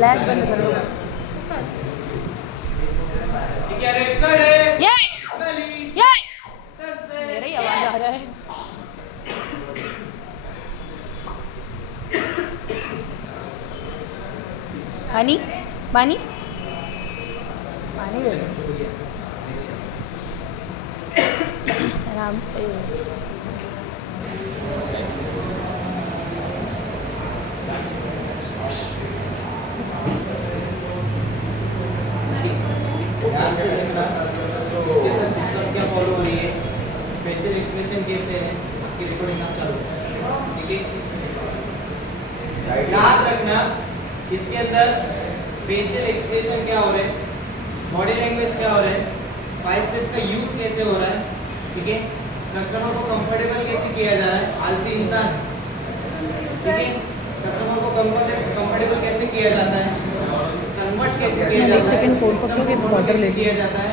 Flash बंद कर दो। ठीक है, रेक्सड है। ये पहली ये से मेरा ही आवाज आ रहा है। पानी पानी पानी दे दो आराम से। ध्यान से देखना, इसके अंदर सिस्टम क्या फॉलो हो रही है, फेशियल एक्सप्रेशन कैसे है, आपकी रिकॉर्डिंग आप चालू है। ठीक है, याद रखना इसके अंदर फेशियल एक्सप्रेशन क्या हो रहे हैं, बॉडी लैंग्वेज क्या हो रहे हैं, 5 स्टेप का यूज कैसे हो रहा है। ठीक है, कस्टमर को कंफर्टेबल कैसे किया जा रहा है, आलसी इंसान। ठीक है, कस्टमर को कंफर्टेबल कैसे किया जाता है, कन्वर्ट कैसे किया जाता है, सिस्टम को फॉलो कैसे किया जाता है,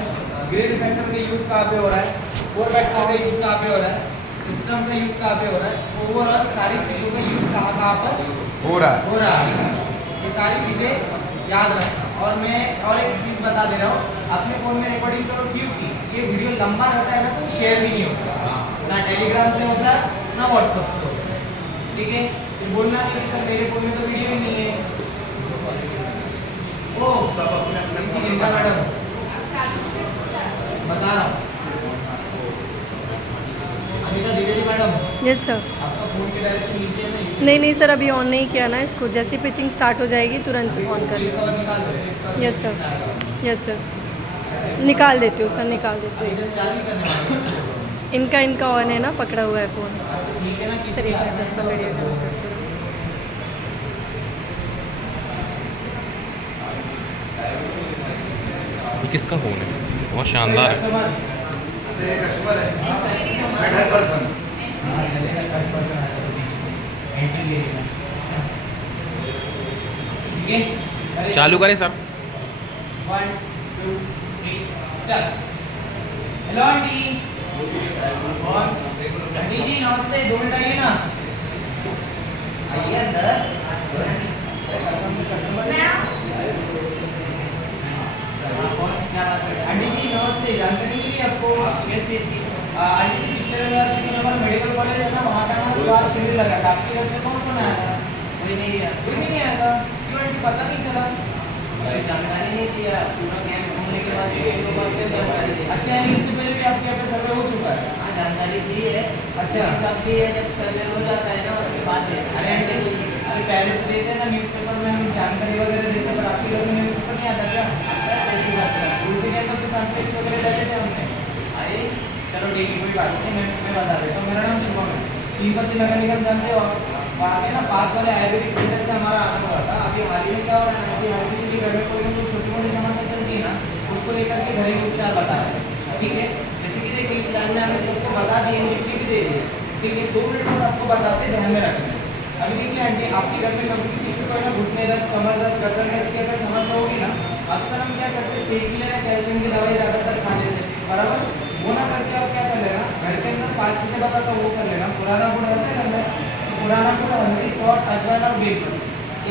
ग्रिड फैक्टर का यूज कहाँ पे हो रहा है, फोर फैक्टर का यूज कहाँ पे हो रहा है, सिस्टम का यूज कहाँ पे हो रहा है, ओवरऑल सारी चीज़ों का यूज कहाँ पर हो रहा है। ये सारी चीज़ें याद रखना। और मैं और एक चीज़ बता दे रहा हूँ, अपने फ़ोन में रिकॉर्डिंग करो, क्योंकि ये वीडियो लंबा रहता है ना, तो शेयर भी नहीं होता, ना टेलीग्राम से होता है ना व्हाट्सएप से होता है। ठीक है, फिर बोलना नहीं कि सर मेरे फ़ोन में तो वीडियो ही नहीं है। ओ सब अपने अपने चिंता मैडम बता रहा हूँ। Anita Dwivedi madam, yes sir. आपका फ़ोन के डायरेक्शन नीचे है ना, इसलिए नहीं नहीं सर, अभी ऑन नहीं किया ना इसको, जैसे पिचिंग स्टार्ट हो जाएगी तुरंत ऑन कर क्लिक लो। और निकाल सकते हैं। यस सर, यस सर, निकाल देती हूँ सर, निकाल देती हूँ। जस्ट चालू करने वाले हैं। इनका ऑन है ना, पकड़ा हुआ है फ़ोन। ठीक है ना, किसी सर का 10-15 मिनट कर सकते हो। ये किसका फ़ोन है? बहुत शानदार है। कस्टमर है, थर्ड पर्सन। हाँ चलेगा, थर्ड पर्सन आएगा तो पीछे एंट्री ले लेना। ठीक है, चालू करें सर। 1 2 3 स्टार्ट। हेलो आंटी, और आंटी जी नमस्ते, 2 मिनट आइए ना, आइए अंदर। कसम से कस्टमर है। कौन क्या बात है? आंटी जी नमस्ते, जानकारी मिली आपको? Yes yes. आंटी जी पिछले रविवार 3 नंबर मेडिकल कॉलेज है ना, वहाँ का हमारा स्वास्थ्य शिविर लगा था, आपके घर से कौन कौन आया था? कोई नहीं आया। कोई नहीं आया था? क्यों आंटी, पता नहीं चला? जानकारी नहीं थी यार, पूरा कैंप घूमने के बाद एक दो बार क्या जानकारी थी। अच्छा, यानी इससे पहले भी आपके यहाँ पे सर्वे हो चुका है? हाँ जानकारी दी है। अच्छा, कब दी है? जब सर्वे हो जाता है ना उसके बाद देते हैं। अरे पहले तो देते हैं ना न्यूज़पेपर में, हम जानकारी वगैरह देते हैं, पर आपके घर में न्यूज़पेपर नहीं आता क्या? उसी के अंदर तो कॉन्फ्लिक्ट वगैरह देते थे हमने। अरे चलो ठीक है, कोई बात नहीं, मैं बता देता हूँ। मेरा नाम शुभम है, 3 पत्ती नगर निगम जानते हो आप? वहाँ के ना पास वाले आयुर्वेदिक सेंटर से हमारा आना हुआ था। अभी हाल ही में क्या हो रहा है ना, अभी हर किसी के घर में कोई ना कोई छोटी मोटी समस्या चलती है ना, उसको लेकर के घरेलू उपचार बता रहे हैं। ठीक है, जैसे कि देखिए इस लाइन में हमने सबको बता दिए, निफ्टी भी दे दिए। ठीक है, 2 मिनट बस आपको बताते, ध्यान में रखना है। अभी देखिए आंटी, आपके घर में कभी भी किसी को ना घुटने दर्द, कमर दर्द, गर्दन दर्द की अगर समस्या होगी ना, अक्सर हम क्या करते हैं, पेट की लेना कैल्शियम की दवाई ज़्यादातर खा लेते हैं, बराबर। वो ना करके आप क्या कर लेना, घर के अंदर 5 चीज़ें बताता हूँ वो कर लेना। पुराना गुड़ रहता है अंदर, पुराना गुड़, हल्दी, सॉल्ट, अजवाइन और बेल,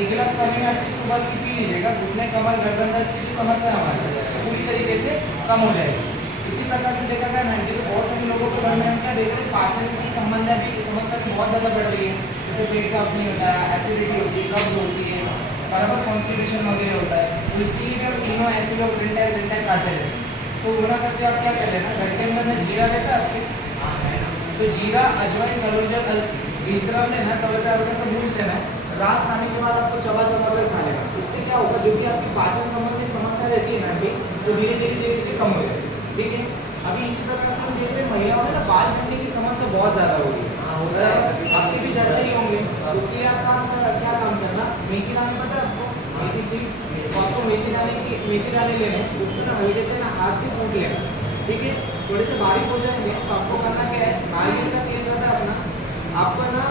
1 गिलास पानी में अच्छी सुबह की पी लीजिएगा। घुटने, कमर, गर्दन दर्द की जो समस्या है हमारी पूरी तरीके से कम हो जाएगी। इसी प्रकार से देखा गया ना कि तो बहुत सारे लोगों के घर में हम क्या देख रहे हैं, पाचन की संबंध भी समस्या भी बहुत ज़्यादा बढ़ रही है। जैसे पेट साफ नहीं होता है, एसिडिटी होती है, कब्ज होती है, बराबर कॉन्स्टिपेशन वगैरह होता है। तो इसके लिए भी हम तीनों ऐसे लोग प्रिंट खाते रहते हैं। तो वो ना करके आप क्या कर लेना, घर के अंदर में जीरा रहता है आपके, तो जीरा, अजवाइन, कलौंजी, अलसी 20 ग्राम लेना, तवे पे हल्का सा भून लेना है। रात खाने के बाद आपको चबा कर खा लेना। इससे क्या होगा, जो भी आपकी पाचन संबंधी समस्या रहती है ना, तो धीरे धीरे कम हो जाएगी। ठीक है, अभी इसी प्रकार से हम देख रहे हैं महिलाओं में ना बाल झड़ने की समस्या बहुत ज़्यादा हो रही है। आपके भी झड़ते ही होंगे, तो उसके लिए आप क्या काम करना, मेथी दाने पता है आपको, मेथी सीड्स, तो आपको मेथी दाने लेने हैं, उसको ना हल्के से ना हाथ से कूट लेना। ठीक है, थोड़े से बारिश हो जाएंगे तो आपको करना क्या है, नारियल का तेल रहता है अपना, आपको ना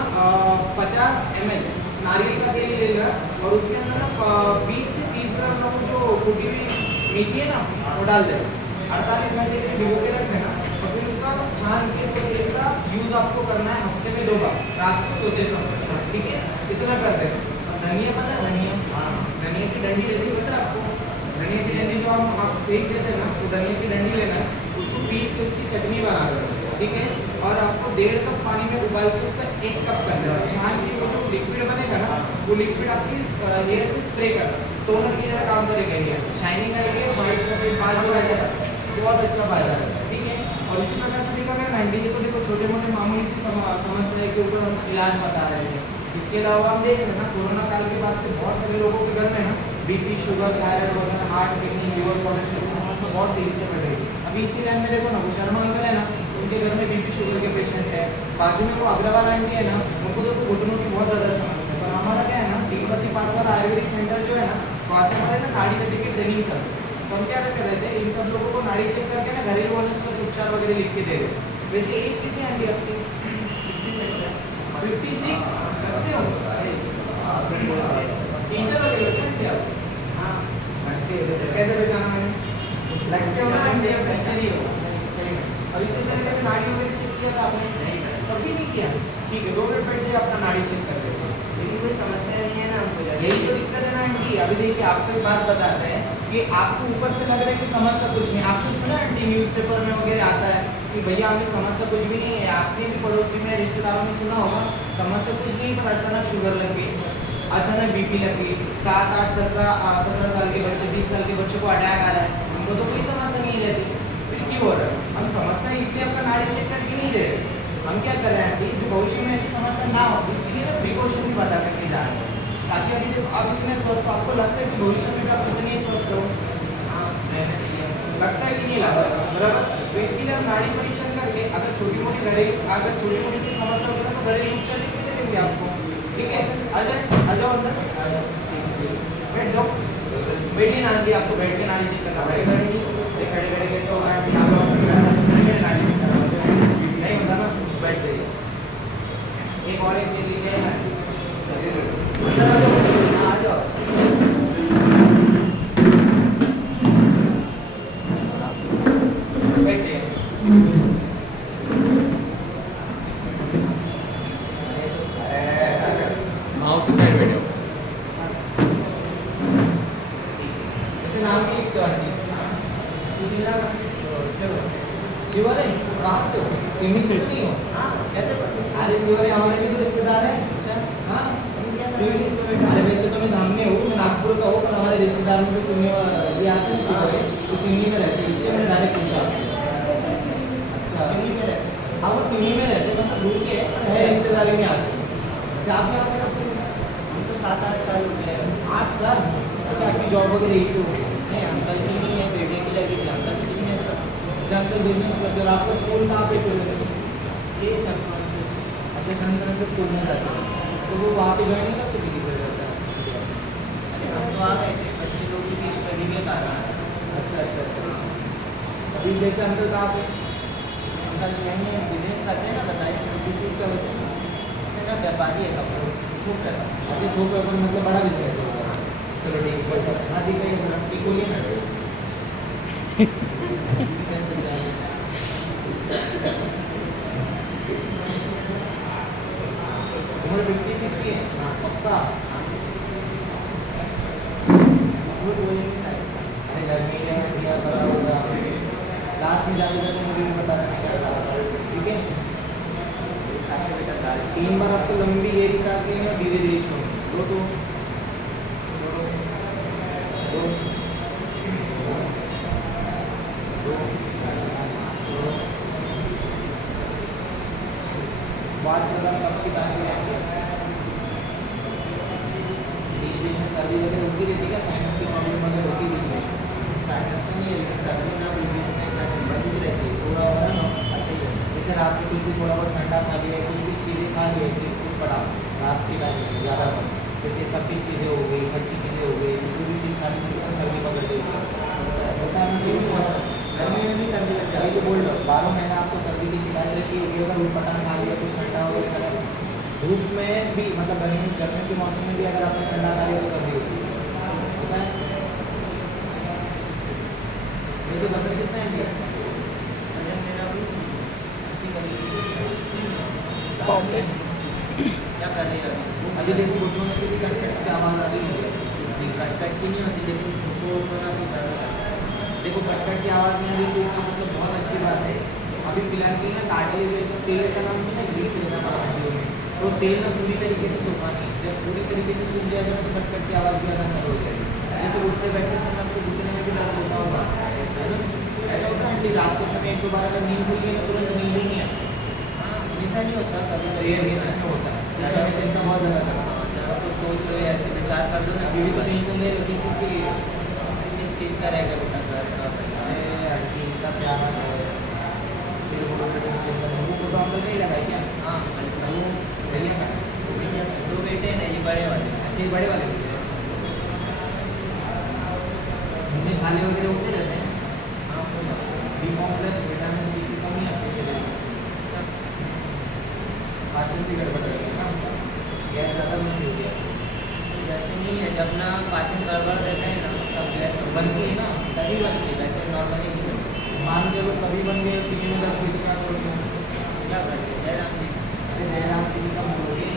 50 ml नारियल का तेल लेना, और उसके अंदर ना 20 से 30 ग्राम ना वो जो कुटी हुई मेथी है ना, वो डाल देना। 48 घंटे के लिए भिगो के रख देना, और फिर उसका छान के तेल का यूज़ आपको करना है हफ्ते में 2 बार, रात को सोते समय। ठीक है, इतना कर देना। धनिया पता है, धनिया, हाँ धनिया की डंडी रहती है, पता है आपको? धनिया की डंडी जो हम फेंक देते हैं ना, तो धनिया की डंडी लेना, उसको पीस के उसकी चटनी बना दो, ठीक है? और आपको 1.5 कप पानी में उबाल के उसका 1 कप कर देना, छान के वो जो लिक्विड बनेगा ना, वो लिक्विड आपकी हेयर पे स्प्रे कर, टोनर की तरह काम करेगा ये, शाइनिंग आएगी, व्हाइट सफेद बाल जो आएगा बहुत अच्छा फायदा है, ठीक है? और इसी प्रकार से देखा गया 90 को देखो छोटे मोटे मामूली सी समस्या के ऊपर हम इलाज बता रहे हैं। इसके अलावा हम देख रहे हैं ना, कोरोना काल के बाद से बहुत सारे लोगों के घर में ना बीपी, शुगर, थायराइड वगैरह, हार्ट, किडनी, लिवर, कोलेस्ट्रॉल की समस्या बहुत तेजी से बढ़ रही है। अभी इसी लाइन में देखो ना, वो शर्मा अंकल है ना, उनके घर में बीपी शुगर के पेशेंट है, बाजू में वो अग्रवाल आंटी है ना, उनको देखो घुटनों की बहुत ज़्यादा समस्या है। पर हमारा क्या है ना, तिरुपति पास वाला आयुर्वेदिक सेंटर जो है ना, वहाँ से हमारे ना नाड़ी गति की ट्रेनिंग चल रही है। तो हम क्या कर रहे थे, इन सब लोगों को नाड़ी चेक करके ना घरेलू वनस्पति उपचार वगैरह लिख के दे रहे थे। वैसे एज कितनी आंटी आपकी? 56 करते हो? टीचर वगैरह करते हो? हाँ करते हो। कैसे पहचाना मैंने? लगते हो ना आंटी, आप टीचर ही हो। सही में। और इससे पहले कभी नाड़ी वगैरह चेक किया था आपने? नहीं, कभी नहीं किया। ठीक है, 2 मिनट बैठ जाइए, अपना नाड़ी चेक कर देते हैं। लेकिन कोई समस्या नहीं है ना हमको? यही तो दिक्कत है ना आंटी। अभी देखिए आपको एक बात बताते हैं कि आपको ऊपर से लग रहा है कि समस्या कुछ नहीं, आपको सुना आंटी न्यूज़पेपर में वगैरह आता है कि भैया हमें समस्या कुछ भी नहीं है। आपने भी पड़ोसी में, रिश्तेदारों में सुना होगा समस्या कुछ नहीं, पर अचानक शुगर लग गई, अचानक बीपी लग गई, 7, 8, 17 साल के बच्चे, 20 साल के बच्चों को अटैक आ रहा है, उनको तो कोई समस्या नहीं रहती, फिर क्यों हो रहा है? हम समस्या इसलिए आपका नाड़ी चेक करके नहीं दे रहे, हम क्या कर रहे हैं आंटी, जो भविष्य में ऐसी समस्या ना हो उसके लिए ना प्रिकॉशन भी बता करके जा रहे हैं, ताकि अभी जब आप इतने स्वस्थ, आपको लगता है कि भविष्य में भी आप इतने ही स्वस्थ रहो? हाँ, रहना चाहिए। लगता है कि नहीं लगता? बराबर। तो इसके लिए हम नाड़ी परीक्षण करके अगर छोटी मोटी कोई समस्या होगी तो घरेलू उपचार लिख के दे देंगे आपको, ठीक है? आ जाओ अंदर, बैठ जाओ, बैठिए ना आंटी, आपको बैठ के नाड़ी चेक करना पड़ेगा। खड़े खड़े कैसे होगा आंटी? नाड़ी चेक करना नहीं होता ना, बैठ जाइए। एक और एक चीज लिखे है, आ जाओ। बैठ जाइए। हाँ उसी साइड बैठे हो। जैसे नाम भी लिखते हो आंटी, शिवर है, कहाँ से हो? सिंगिंग से नहीं हो? हाँ, कैसे पढ़ते? अरे शिवर है, हमारे भी तो रिश्तेदार है। अच्छा, हाँ, अरे वैसे तो मैं धामने हूँ, मैं नागपुर का हूँ, पर हमारे रिश्तेदारों में सिंगनी ये आते हैं शिवर है, तो सिंगनी में रहते हैं, इसलिए मैंने डायरेक्ट पूछा आपसे। अच्छा, सिंगनी में रहते? हाँ, वो सिंगनी में रहते हैं, मतलब दूर के है, रिश्तेदारी में आते हैं। अच्छा, आप यहाँ से कब से? हम तो 7-8 साल हो गए। 8 साल? अच्छा, आपकी जॉब वगैरह यही तो नहीं? अंकल की नहीं है, बेटे की लगी थी, अंकल की नहीं है सर। अच्छा, अंकल बिजनेस करते हो, आपका स्कूल कहाँ पे शुरू हुआ? ये सन फ्रांसिस। अच्छा, सन फ्रांसिस स्कूल में जाते हैं, तो वो वहाँ पे ज्वाइन नहीं कर सकती थी फिर वैसा? हम तो आ गए थे, बच्चे लोग की स्टडी के कारण। अच्छा। अभी जैसे अंकल कहाँ पे? अंकल यहीं बिजनेस करते हैं ना, बताइए किस चीज़ का? वैसे ना व्यापारी है कपड़ों, थोक व्यापार। अच्छा, थोक व्यापार मतलब बड़ा बिजनेस होगा। चलो ठीक है, हाँ दिखाइए थोड़ा, ठीक बोलिए ना। उम्र 56 ही है? हाँ, पक्का? अरे गर्मी है, भैया बड़ा होगा, लास्ट में जाएगा तो मुझे भी बता देना क्या था, ठीक है? 3 बार आपको लंबी गहरी सांस लेनी और धीरे धीरे छोड़नी। दो बात करें कब की तासीर आएंगे, बीच में सर्दी वगैरह होती रहती है, साइनस की प्रॉब्लम वगैरह होती है बीच में? साइनस तो नहीं है, लेकिन सर्दी ना बीच में बंदी रहती है, थोड़ा होगा ना आते ही। जैसे रात में कुछ भी थोड़ा बहुत ठंडा खा लिया, कुछ भी चीज़ें खा ली, ऐसे कुछ पड़ा रात के टाइम में ज़्यादा पर, जैसे सफ़ेद चीज़ें हो गई, खट्टी चीज़ें हो गई, ऐसी कोई भी चीज़ खा ली तो सर्दी पकड़ गई होता है ना। गर्मी में भी सर्दी लग जाएगी, तो बोल लो 12 महीना आपको सर्दी की शिकायत रहती है। अगर उटपटांग खा लिया, कुछ ठंडा वगैरह करा, धूप में भी मतलब गर्मी के मौसम में भी अगर आपने ठंडा खा लिया तो सर्दी होती है, होता है। वैसे वजन कितना है भैया? वजन मेरा भी क्या कर रही है अभी? देखो घुटनों में से भी कट से आवाज़ आ रही है, कट की नहीं होती, लेकिन छुपो तो ना तो दर्द करता है। देखो कटकट की आवाज़ नहीं आ रही तो इसका मतलब बहुत अच्छी बात है। अभी फिलहाल की ना कार्टिलेज का तेल का नाम सुना, ग्रीस रहता हमारा हड्डियों में, तो तेल ना पूरी तरीके से सुखानी है। जब पूरी तरीके से सूख जाएगा तो कटकट की आवाज़ भी आना चालू हो जाएगी। जैसे उठते बैठते समय आपको घुटने में भी दर्द होता होगा, है ना? ऐसा होता है आंटी, रात के समय एक दो बार अगर नींद खुल गई ना तुरंत नींद ही नहीं आती। हाँ, हमेशा नहीं होता, कभी कभी रेयर केसेस में होता है। जैसे हमें चिंता बहुत ज़्यादा करता है, तो सोच लो ऐसे विचार कर दो ना, बीवी को टेंशन ले लो किस चीज़ के लिए, किस चीज़ का रहेगा बेटा घर का। अरे आंटी इनका प्यार है, फिर बोलो बेटे चिंता नहीं, वो तो हम लोग नहीं लगाए क्या? हाँ, दो बेटे हैं, ये बड़े वाले। अच्छा, ये बड़े वाले बेटे हैं। इनमें छाले वगैरह उठते रहते हैं। हाँ, बी कॉम्प्लेक्स, विटामिन सी की कमी आपके शरीर में, पाचन की गड़बड़ रहेगी ना, गैस ज़्यादा बनी होगी। वैसे नहीं है, जब ना पाचन गड़बड़ रहते हैं ना तब गैस बनती है ना, तभी बनती है, वैसे नॉर्मली नहीं बनती। मान के लोग कभी बन गए, सीटी में दर्द हुई तो क्या करोगे? क्या करेंगे? जयराम जी, अरे जयराम जी का बोलोगे,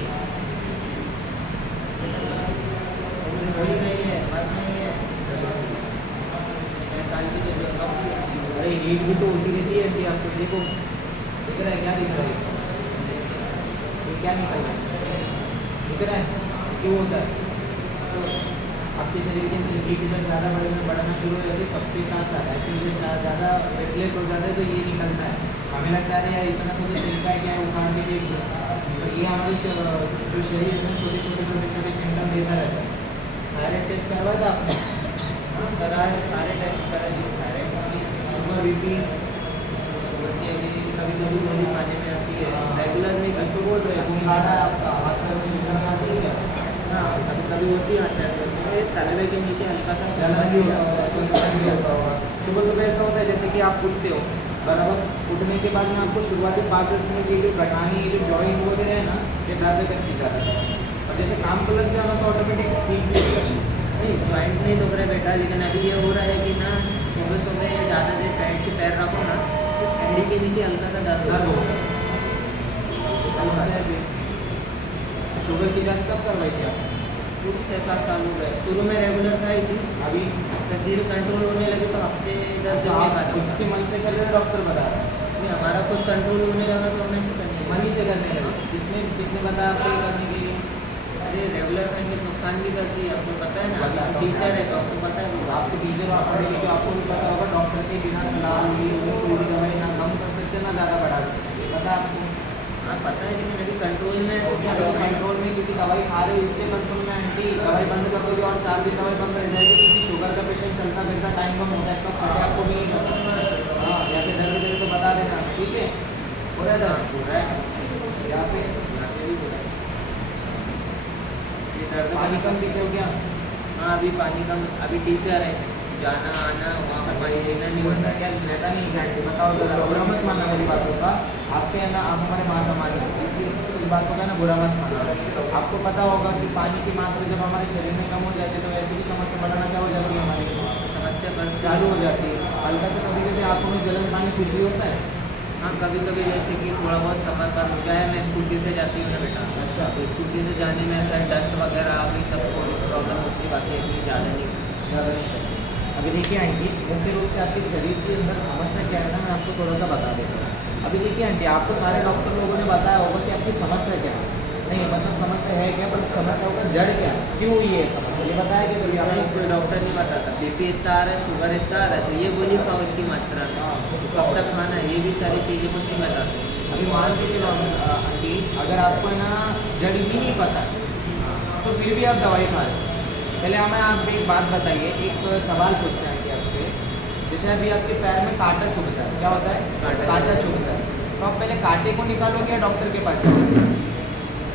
वही नहीं है, बात नहीं है। अरे हीट भी तो उल्टी रहती है कि आपको, देखो दिख रहा है, क्या दिख रहा है? ये क्या निकल रहा है? दिख रहा है क्यों होता है? तो आपके शरीर के अंदर हीट जब ज़्यादा बढ़ना शुरू हो जाती है तब के साथ साथ ऐसे जब ज़्यादा रिफ्लेक्ट हो जाता है तो ये निकलता है। हमें लगता है यार इतना सा तो तरीका है क्या है, उखाड़ के देख लो, तो ये हमारी जो शरीर में छोटे छोटे सिम्टम देता रहता है। थायराइड टेस्ट करवाया था आपने? हाँ, करा है, सारे टेस्ट करा है। थायराइड, शुगर, बीपी, शुगर की अभी कभी कभी गोली खाने में आती है, रेगुलर नहीं। मैं तो बोल रहे खून खाना है आपका, हाथ में शुगर आती है क्या? हाँ, कभी कभी होती है, तलवे के नीचे हल्का सा जलन भी होता होगा, सुनना भी होता होगा। सुबह सुबह ऐसा होता है जैसे कि आप उठते हो, बराबर उठने के बाद में आपको शुरुआती 5-10 मिनट ये जो गठानी, ये जो जॉइंट वगैरह है ना, ये दर्द करती ज़्यादा है। और जैसे काम को लग जाना तो ऑटोमेटिक ठीक भी होगा। नहीं, जॉइंट नहीं दुख रहा है बेटा, लेकिन अभी ये हो रहा है कि ना सुबह सुबह या ज़्यादा देर बैठ के पैर रखो ना तो एड़ी के नीचे हल्का सा दर्द होगा। शुगर की जांच कब करवाई थी आपने? कुछ 6-7 साल हो गए। शुरू में रेगुलर खाई थी, अभी धीरे कंट्रोल होने लगे तो हफ्ते 10 दिन में खाता हूँ। मन से कर रहे हो, डॉक्टर बता रहा है? नहीं, हमारा खुद कंट्रोल होने लगा तो हमने से करने मन ही से करने लगे। किसने बताया आपको करने के लिए? अरे रेगुलर खाएंगे नुकसान भी करती है, आपको पता है ना। टीचर है तो आपको पता है, आपके टीचर आप पढ़ेंगे तो आपको भी पता होगा डॉक्टर के बिना सलाह लिए कोई भी दवाई ना कम कर सकते ना ज़्यादा बढ़ा सकते, पता है आपको? हाँ पता है, लेकिन अभी कंट्रोल में कंट्रोल में क्योंकि दवाई खा रहे हो इसलिए कंट्रोल में। आंटी दवाई बंद कर दोगे और 4 दिन दवाई बंद रह जाएगी क्योंकि शुगर का पेशेंट चलता फिरता टाइम कम होता है, कब फटे आपको भी नहीं पता। हाँ, या फिर दर्द दे तो बता देना, ठीक है? हो रहा है दर्द? हो रहा है यहाँ पे भी हो रहा है। ये दर्द पानी कम पीते हो क्या? हाँ, अभी पानी कम, अभी टीचर है, जाना आना वहाँ पर पानी देना नहीं होता है। क्या रहता नहीं घंटे? बताओ जरा, बुरा मत मानना मेरी बातों का। आपके है ना, आप हमारे माँ समान है, इसलिए इस बातों का ना बुरा मत मानना। आपको पता होगा कि पानी की मात्रा जब हमारे शरीर में कम हो जाती है तो वैसे भी समस्या बढ़ना क्या हो जाती है, हमारी समस्या बढ़ चालू हो जाती है। हल्का से कभी कभी आँखों में जलन, पानी कुछ भी होता है। हाँ, कभी कभी जैसे कि थोड़ा बहुत सफ़र पर हो जाए, मैं स्कूटी से जाती हूँ ना बेटा। अच्छा, तो स्कूटी से जाने में ऐसा डस्ट वगैरह आ गई तब थोड़ी प्रॉब्लम होती है, बाकी ऐसी ज़्यादा नहीं करती। अभी देखिए आंटी, मुख्य रूप से आपके शरीर के अंदर समस्या क्या है ना, मैं आपको थोड़ा सा बता देता हूँ। अभी देखिए आंटी, आपको सारे डॉक्टर लोगों ने बताया होगा कि आपकी समस्या क्या है, नहीं मतलब समस्या है क्या, पर समस्या का जड़ क्या है, क्यों ये समस्या, ये बताया कि कभी आपको कोई डॉक्टर नहीं बताता। बीपी इतना आ रहा है, शुगर इतना आ रहा है, तो ये गोली खाओ इतनी मात्रा में, कब तक खाना है, ये भी सारी चीज़ें कुछ नहीं बताते। अभी मान के चलो आंटी, अगर आपको ना जड़ ही नहीं पता तो फिर भी आप दवाई खा रहे हो। पहले हमें आप एक बात बताइए, एक सवाल पूछते हैं कि आपसे, जैसे अभी आपके पैर में कांटा चुभता है, क्या होता है? कांटा चुभता है, तो आप पहले कांटे को निकालोगे या डॉक्टर के पास जाओगे?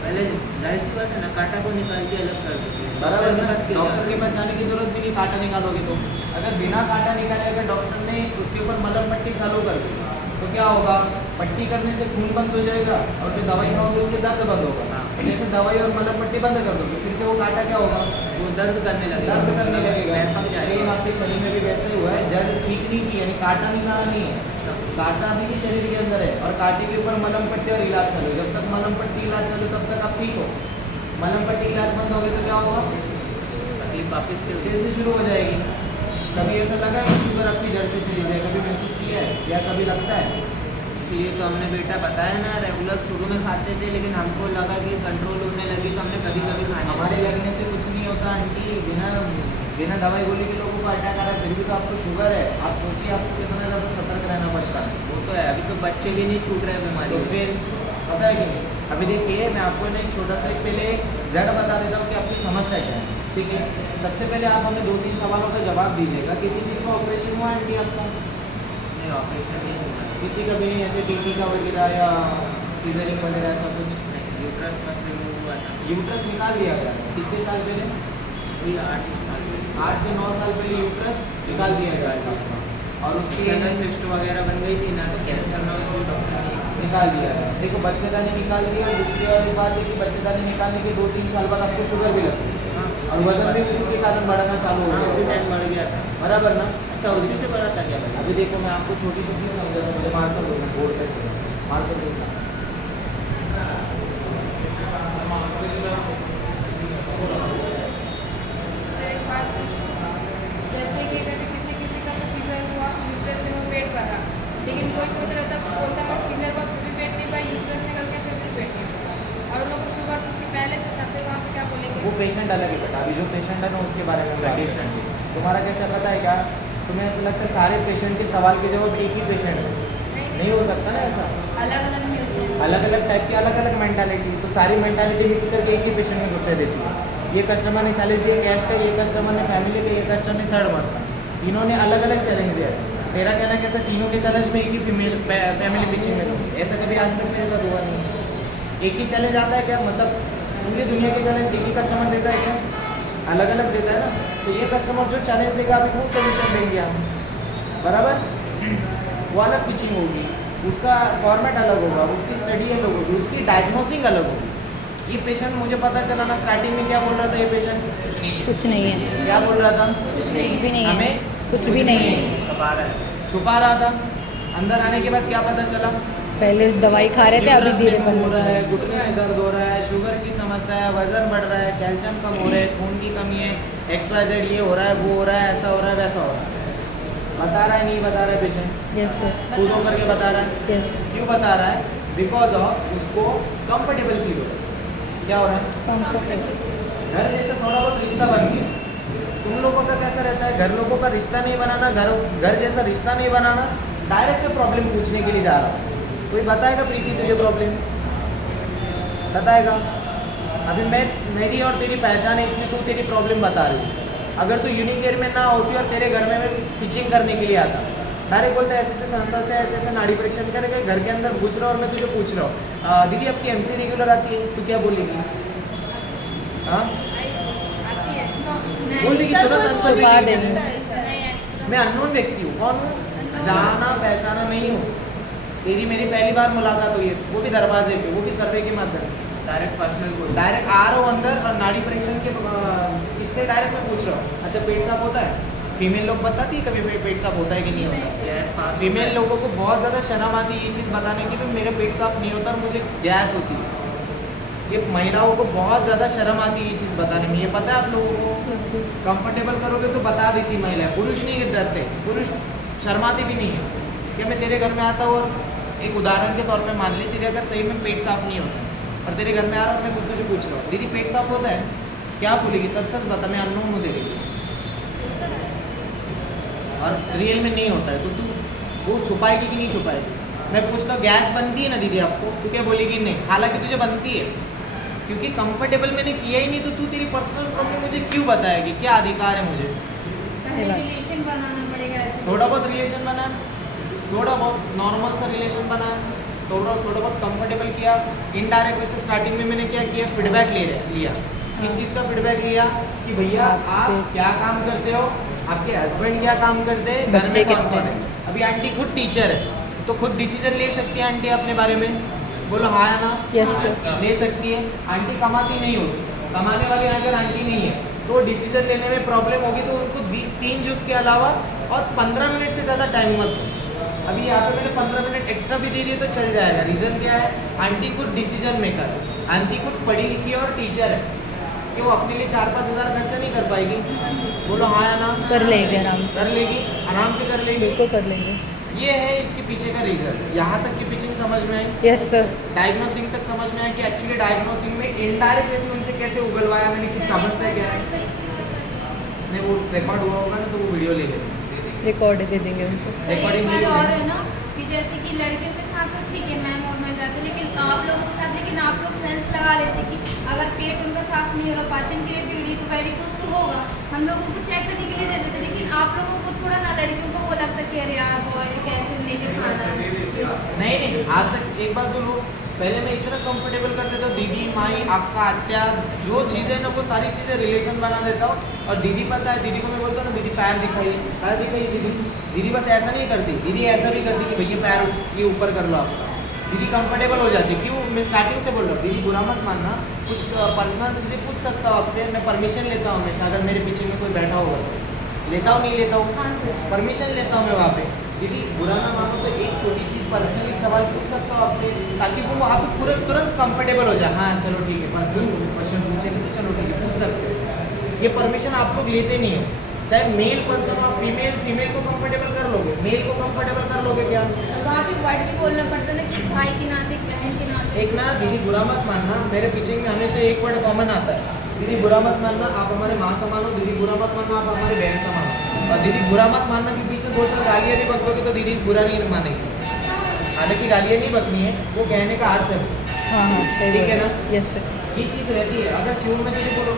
पहले जाहिर सी बात है ना, कांटा को निकाल के अलग कर देते हैं, बराबर है। डॉक्टर के पास जाने की जरूरत भी नहीं, कांटा निकालोगे तो। अगर बिना कांटा निकाले अगर डॉक्टर ने उसके ऊपर मलहम पट्टी चालू कर दी तो क्या होगा? पट्टी करने से खून बंद हो जाएगा और जो दवाई खाओगे उससे दर्द बंद होगा। जैसे दवाई और मलहम पट्टी बंद कर दोगे फिर से वो कांटा क्या होगा? वो दर्द करने लगेगा, सेम आपके शरीर में भी वैसे ही हुआ है। जड़ ठीक नहीं की, यानी कांटा निकाला नहीं है, कांटा अभी भी शरीर के अंदर है और कांटे के ऊपर मलहम पट्टी और इलाज चालू। जब तक मलहम पट्टी इलाज चालू तब तक आप ठीक हो, मलहम पट्टी इलाज बंद हो गए तो क्या होगा? तकलीफ वापस से शुरू हो जाएगी। कभी ऐसा लगा है कि शुगर आपकी जड़ से चली जाए, कभी महसूस किया है या कभी लगता है? इसलिए तो हमने बेटा बताया ना, रेगुलर शुरू में खाते थे, लेकिन हमको लगा कि कंट्रोल होने लगी तो हमने कभी कभी खाने हमारे लगे। लगने से कुछ नहीं होता आंटी, बिना दवाई गोली के लोगों को अटैक आ रहा है, फिर भी तो आपको शुगर है। आप सोचिए आपको कितना ज़्यादा सतर्क रहना पड़ता है। वो तो है, अभी तो बच्चे भी नहीं छूट रहे बीमारी तो में। फिर पता है कि नहीं, अभी देखिए मैं आपको ना एक छोटा सा एक पहले जड़ बता देता हूँ कि आपकी समस्या क्या है, ठीक है। सबसे पहले आप हमें 2-3 सवालों का जवाब दीजिएगा। किसी चीज़ का ऑपरेशन हुआ आंटी आपको? नहीं, ऑपरेशन नहीं हुआ। किसी का भी नहीं, ऐसे टीटी का वगैरह या सीजरिंग वगैरह ऐसा कुछ? नहीं, यूट्रस बस रिमूव हुआ था। यूट्रस निकाल दिया गया था कितने साल पहले? वही 8 साल पहले। 8 से 9 साल पहले यूट्रस निकाल दिया गया था आपका। और उसकी अगर सिस्ट वगैरह बन गई थी ना, तो कैंसर में उसको डॉक्टर ने निकाल दिया है। देखो बच्चेदानी निकाल दिया, और दूसरी और एक बात है कि बच्चेदानी निकालने के 2-3 साल बाद आपको शुगर भी लगती है हाँ, और वजन भी उसी के कारण बढ़ना चालू हो हाँ, उसी गया, टाइम बढ़ गया था। बराबर ना? अच्छा, उसी से बढ़ा था क्या भाई? अभी देखो मैं आपको छोटी सी चीज़ समझा दूँ, मुझे मार कर दो, बोर्ड पे मार कर दूँगा। एक बात पूछूं? जैसे कि अगर किसी किसी का सीजर हुआ, यूट्रस में वो पेट भरा, लेकिन कोई कोई रहता बोलता मैं सीजर हुआ फिर भी पेट नहीं पाई, यूट्रस निकल के फिर भी पेट नहीं पाई, और उन लोगों को शुगर तो उसकी पहले से था, फिर वहाँ पे क्या बोलेंगे? वो पेशेंट अलग है बेटा, अभी जो पेशेंट है ना उसके बारे में बात करते हैं। तुम्हारा कैसा पता है क्या? तुम्हें ऐसा लगता है सारे पेशेंट के सवाल के जवाब एक ही पेशेंट है? नहीं हो सकता ना ऐसा। अलग अलग मिलते हैं। अलग अलग टाइप की अलग अलग मेंटालिटी, तो सारी मेंटालिटी मिक्स करके एक ही पेशेंट में घुसा देती है। ये कस्टमर ने 40 दिए कैश का, ये कस्टमर ने फैमिली का, ये कस्टमर ने थर्ड मंथ का। तीनों ने अलग अलग चैलेंज दिया है। तेरा कहना कैसा, तीनों के चैलेंज में एक ही फैमिली पिचिंग में लूँगी, ऐसा कभी आज तक मेरे साथ हुआ नहीं है। एक ही चैलेंज आता है क्या? मतलब पूरी दुनिया के चैलेंज एक ही कस्टमर देता है क्या? अलग अलग देता है ना। तो ये कस्टमर जो चैलेंज देगा अभी वो सोल्यूशन देंगे हम, बराबर? वो अलग पिचिंग होगी, उसका फॉर्मेट अलग होगा, उसकी स्टडी अलग होगी, उसकी डायग्नोसिंग अलग होगी। ये पेशेंट मुझे पता चला ना, स्टार्टिंग में क्या बोल रहा था ये पेशेंट? कुछ नहीं है, क्या बोल रहा था? कुछ भी नहीं है, हमें कुछ भी नहीं है। छुपा रहा है। छुपा रहा था। अंदर आने के बाद क्या पता चला? पहले दवाई खा रहे थे, अभी यूट्रस धीरे में बंद हो रहा है, हो घुटने में दर्द हो रहा है, शुगर की समस्या है, वजन बढ़ रहा है, कैल्शियम कम हो रहा है, खून की कमी है, XYZ ये हो रहा है, वो हो रहा है, ऐसा हो रहा है, वैसा हो रहा है। बता रहा है नहीं बता रहा है पेशेंट? यस सर, खुद होकर के बता रहा है। यस क्यों बता रहा है? बिकॉज ऑफ उसको कंफर्टेबल फील हो रहा है। क्या हो रहा है? कंफर्टेबल। घर जैसा थोड़ा बहुत रिश्ता बन गया। तुम लोगों का कैसा रहता है? घर लोगों का रिश्ता नहीं बनाना, घर जैसा रिश्ता नहीं बनाना, डायरेक्ट प्रॉब्लम पूछने के लिए जा रहा हूँ। कोई बताएगा प्रीति तुझे प्रॉब्लम? बताएगा? अभी मेरी और तेरी पहचान है, इसलिए तू तेरी प्रॉब्लम बता रही है। अगर तू यूनिकेयर में ना होती और तेरे घर में मैं पिचिंग करने के लिए आता, डायरेक्ट बोलते ऐसे ऐसे संस्था से ऐसे ऐसे नाड़ी परीक्षण करके घर के अंदर घुस रहा और मैं तुझे पूछ रहा हूँ दीदी आपकी MC रेगुलर आती है, तू क्या बोलेगी? हाँ आती है? बोल देगी तुरंत आंसर छुपा देगी। देंगे। मैं अननोन व्यक्ति हूँ। कौन हूँ? जाना पहचाना नहीं हूँ। तेरी मेरी पहली बार मुलाकात हुई है, वो भी दरवाजे पे, वो भी सर्वे के माध्यम से। डायरेक्ट पर्सनल को डायरेक्ट आ रहा हूँ अंदर और नाड़ी परीक्षण के इससे डायरेक्ट मैं पूछ रहा हूँ अच्छा पेट साफ होता है? फीमेल लोग बताती है कभी पेट साफ होता है कि नहीं होता? गैस पास फीमेल लोगों को बहुत ज़्यादा शर्म आती है ये चीज़ बताने की, तो मेरा पेट साफ नहीं होता और मुझे गैस होती है। ये महिलाओं को बहुत ज़्यादा शर्म आती है ये चीज़ बताने में, ये पता है आप लोगों को? कंफर्टेबल करोगे तो बता देती महिला, पुरुष नहीं डरते, पुरुष शर्माते भी नहीं है। क्या मैं तेरे घर में आता हूँ और एक उदाहरण के तौर पे मान ली तेरे अगर सही में पेट साफ नहीं होता और तेरे घर में आ रहा हूँ, मैं खुद तुझे पूछ रहा हूँ दीदी पेट साफ होता है? क्या बोलेगी? सच सच बता, मैं अननोन हूँ तेरे लिए और रियल में नहीं होता है, तो तू वो छुपाएगी कि नहीं छुपाएगी? मैं पूछता हूँ गैस बनती है ना दीदी आपको? तू क्या बोलेगी? नहीं। हालांकि तुझे बनती है, क्योंकि कंफर्टेबल मैंने किया ही नहीं, तो तू तेरी पर्सनल प्रॉब्लम मुझे क्यों बताएगी? क्या अधिकार है मुझे? रिलेशन बनाना पड़ेगा ऐसे। थोड़ा बहुत रिलेशन बना, थोड़ा बहुत नॉर्मल सा रिलेशन बना, थोड़ा बहुत कंफर्टेबल किया। इनडायरेक्ट वैसे स्टार्टिंग में मैंने क्या किया? फीडबैक लिया। किस चीज़ का फीडबैक लिया? कि भैया आप क्या काम करते हो, आपके हस्बैंड क्या काम करते हैं, घर बच्चे में कौन कितने कौन है? अभी आंटी खुद टीचर है तो खुद डिसीजन ले सकती है आंटी अपने बारे में? बोलो हाँ या ना? यस सर, ले सकती है। आंटी कमाती नहीं होती, कमाने वाली अगर आंटी नहीं है तो डिसीजन लेने में प्रॉब्लम होगी, तो उनको 3 जूस के अलावा और 15 मिनट से ज़्यादा टाइम मत दो। अभी यहाँ पे मैंने 15 मिनट एक्स्ट्रा भी दे दिए तो चल जाएगा। रीज़न क्या है? आंटी खुद डिसीजन मेकर है, आंटी खुद पढ़ी लिखी और टीचर है, कि वो अपने लिए 4-5 हज़ार खर्चा नहीं कर पाएगी? बोलो हाँ या ना? कर लेंगे आराम से, कर लेगी, आराम से कर लेगी। बिल्कुल कर लेंगे। ये है इसके पीछे का रीज़न। यहाँ तक की पिचिंग समझ में आई, यस सर। डायग्नोसिंग तक समझ में आया कि एक्चुअली डायग्नोसिंग में इनडायरेक्ट वे से उनसे कैसे उगलवाया मैंने, किस समस्या क्या है। नहीं वो रिकॉर्ड हुआ होगा ना तो वो वीडियो ले लेंगे, रिकॉर्ड दे देंगे उनको। सर एक Recording बात video और में। है ना कि जैसे कि लड़कियों के साथ तो ठीक है मैम और मैं जाते, लेकिन आप लोगों के साथ, लेकिन आप लोग सेंस लगा लेते कि अगर पेट उनका साफ नहीं हो रहा, पाचन क्रिया बिगड़ी तो वेरिकोस तो होगा, हम लोगों को चेक करने के लिए देते थे। लेकिन आप लोगों को थोड़ा ना लड़कियों को वो लगता कि अरे यार बॉय कैसे नहीं दिखाना। नहीं आज तक एक बात बोलो, पहले मैं इतना कंफर्टेबल कर देता हूँ, दीदी माई अक्का अत्या जो चीज़ें ना वो सारी चीज़ें रिलेशन बना देता हूँ। और दीदी पता है, दीदी को मैं बोलता हूँ ना, दीदी पैर दिखाइए, पैर दिखाइए दीदी। दीदी बस ऐसा नहीं करती, दीदी ऐसा भी करती कि भैया पैर ये ऊपर कर लो आप। दीदी कंफर्टेबल हो जाती। क्यों? मैं स्टार्टिंग से बोल रहा हूँ, दीदी बुरा मत मानना, कुछ पर्सनल चीज़ें पूछ सकता हूँ आपसे, मैं परमिशन लेता हूँ हमेशा। अगर मेरे पीछे में कोई बैठा होगा तो लेता हूँ, नहीं लेता हूँ, हाँ सर। परमिशन लेता हूँ मैं वहाँ पे। दीदी बुरा ना मानो तो एक छोटी चीज़ पर्सनली सवाल पूछ सकता हूँ आपसे, ताकि वो वहाँ पे तुरंत कंफर्टेबल हो जाए। हाँ चलो ठीक है, पर्सनल क्वेश्चन पूछेंगे तो चलो ठीक है पूछ सकते हो। ये परमिशन आप लोग लेते नहीं हो। चाहे मेल पर्सन हो, फीमेल को कंफर्टेबल कर लोगे, मेल को कंफर्टेबल कर लोगे क्या? वहाँ पे वर्ड भी बोलना पड़ता है ना कि एक भाई के नाते, एक बहन के नाते। एक ना दीदी बुरा मत मानना, मेरे पीछे में हमेशा एक वर्ड कॉमन आता है, दीदी बुरा मत मानना आप हमारे माँ समान हो, दीदी बुरा मत मानना आप हमारे बहन समान हो। और दीदी बुरा मत मानना के पीछे 2-4 गालियाँ भी बकलोगे तो दीदी बुरा नहीं मानेगी। हालांकि गालियाँ नहीं बकनी है, वो कहने का अर्थ है। हाँ हाँ सही ठीक है बोल ना? रहे हो। Yes sir. ये चीज़ रहती है। अगर शिव में तुझे बोलो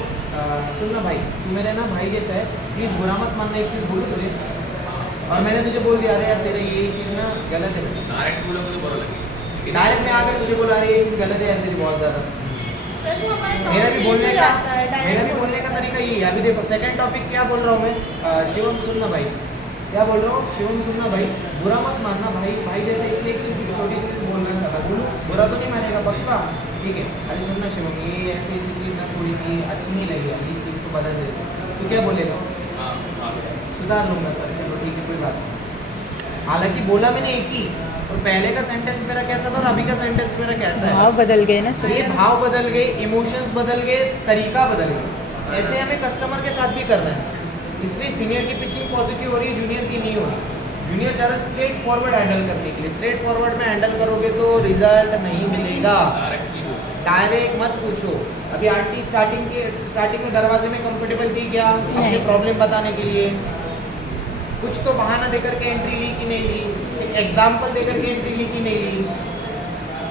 सुनना भाई तू मेरे ना भाई जैसा है, प्लीज़ बुरा मत मानना, एक चीज़ बोलो तुझे, और मैंने तुझे बोल दिया अरे यार तेरे ये चीज़ ना गलत है, डायरेक्ट बोलो मुझे बुरा लगे। डायरेक्ट में आकर तुझे बोला अरे ये चीज़ गलत है यार तेरी बहुत ज़्यादा। सर वो हमारा मेरा टॉन भी चेंज हो बोलने का जाता है मेरा भी डायरेक्ट बोलने का तरीका यही है। अभी देखो सेकंड टॉपिक क्या बोल रहा हूँ मैं, शिवम सुनना भाई, क्या बोल रहा हूँ, शिवम सुनना भाई, बुरा मत मानना भाई जैसे, इसलिए एक छोटी चीज़ बोलना चाहता, बोलो बुरा तो नहीं मानेगा पक्का, ठीक है। अरे सुनना शिवम, ये ऐसी चीज़ ना थोड़ी सी अच्छी नहीं लगी, इस चीज़ को बदल दे, तो क्या बोलेगा? सुधार लूँगा सर, चलो ठीक है कोई बात नहीं। हालांकि बोला मैंने एक ही, और पहले का सेंटेंस मेरा कैसा था और अभी का सेंटेंस मेरा कैसा है, भाव बदल गए ना तो ये सर। भाव बदल गए, इमोशंस बदल गए, तरीका बदल गया। ऐसे हमें कस्टमर के साथ भी करना है। इसलिए सीनियर की पिचिंग पॉजिटिव हो रही है, जूनियर की नहीं हो रही। जूनियर ज़्यादा स्ट्रेट फॉरवर्ड हैंडल करने के लिए, स्ट्रेट फॉरवर्ड में हैंडल करोगे तो रिजल्ट नहीं मिलेगा। डायरेक्ट मत पूछो। अभी आंटी स्टार्टिंग में दरवाजे में कंफर्टेबल थी क्या अपने नहीं। प्रॉब्लम बताने के लिए? कुछ तो बहाना देकर के एंट्री ली कि नहीं ली, एक एग्जाम्पल देकर के एंट्री ली कि नहीं ली,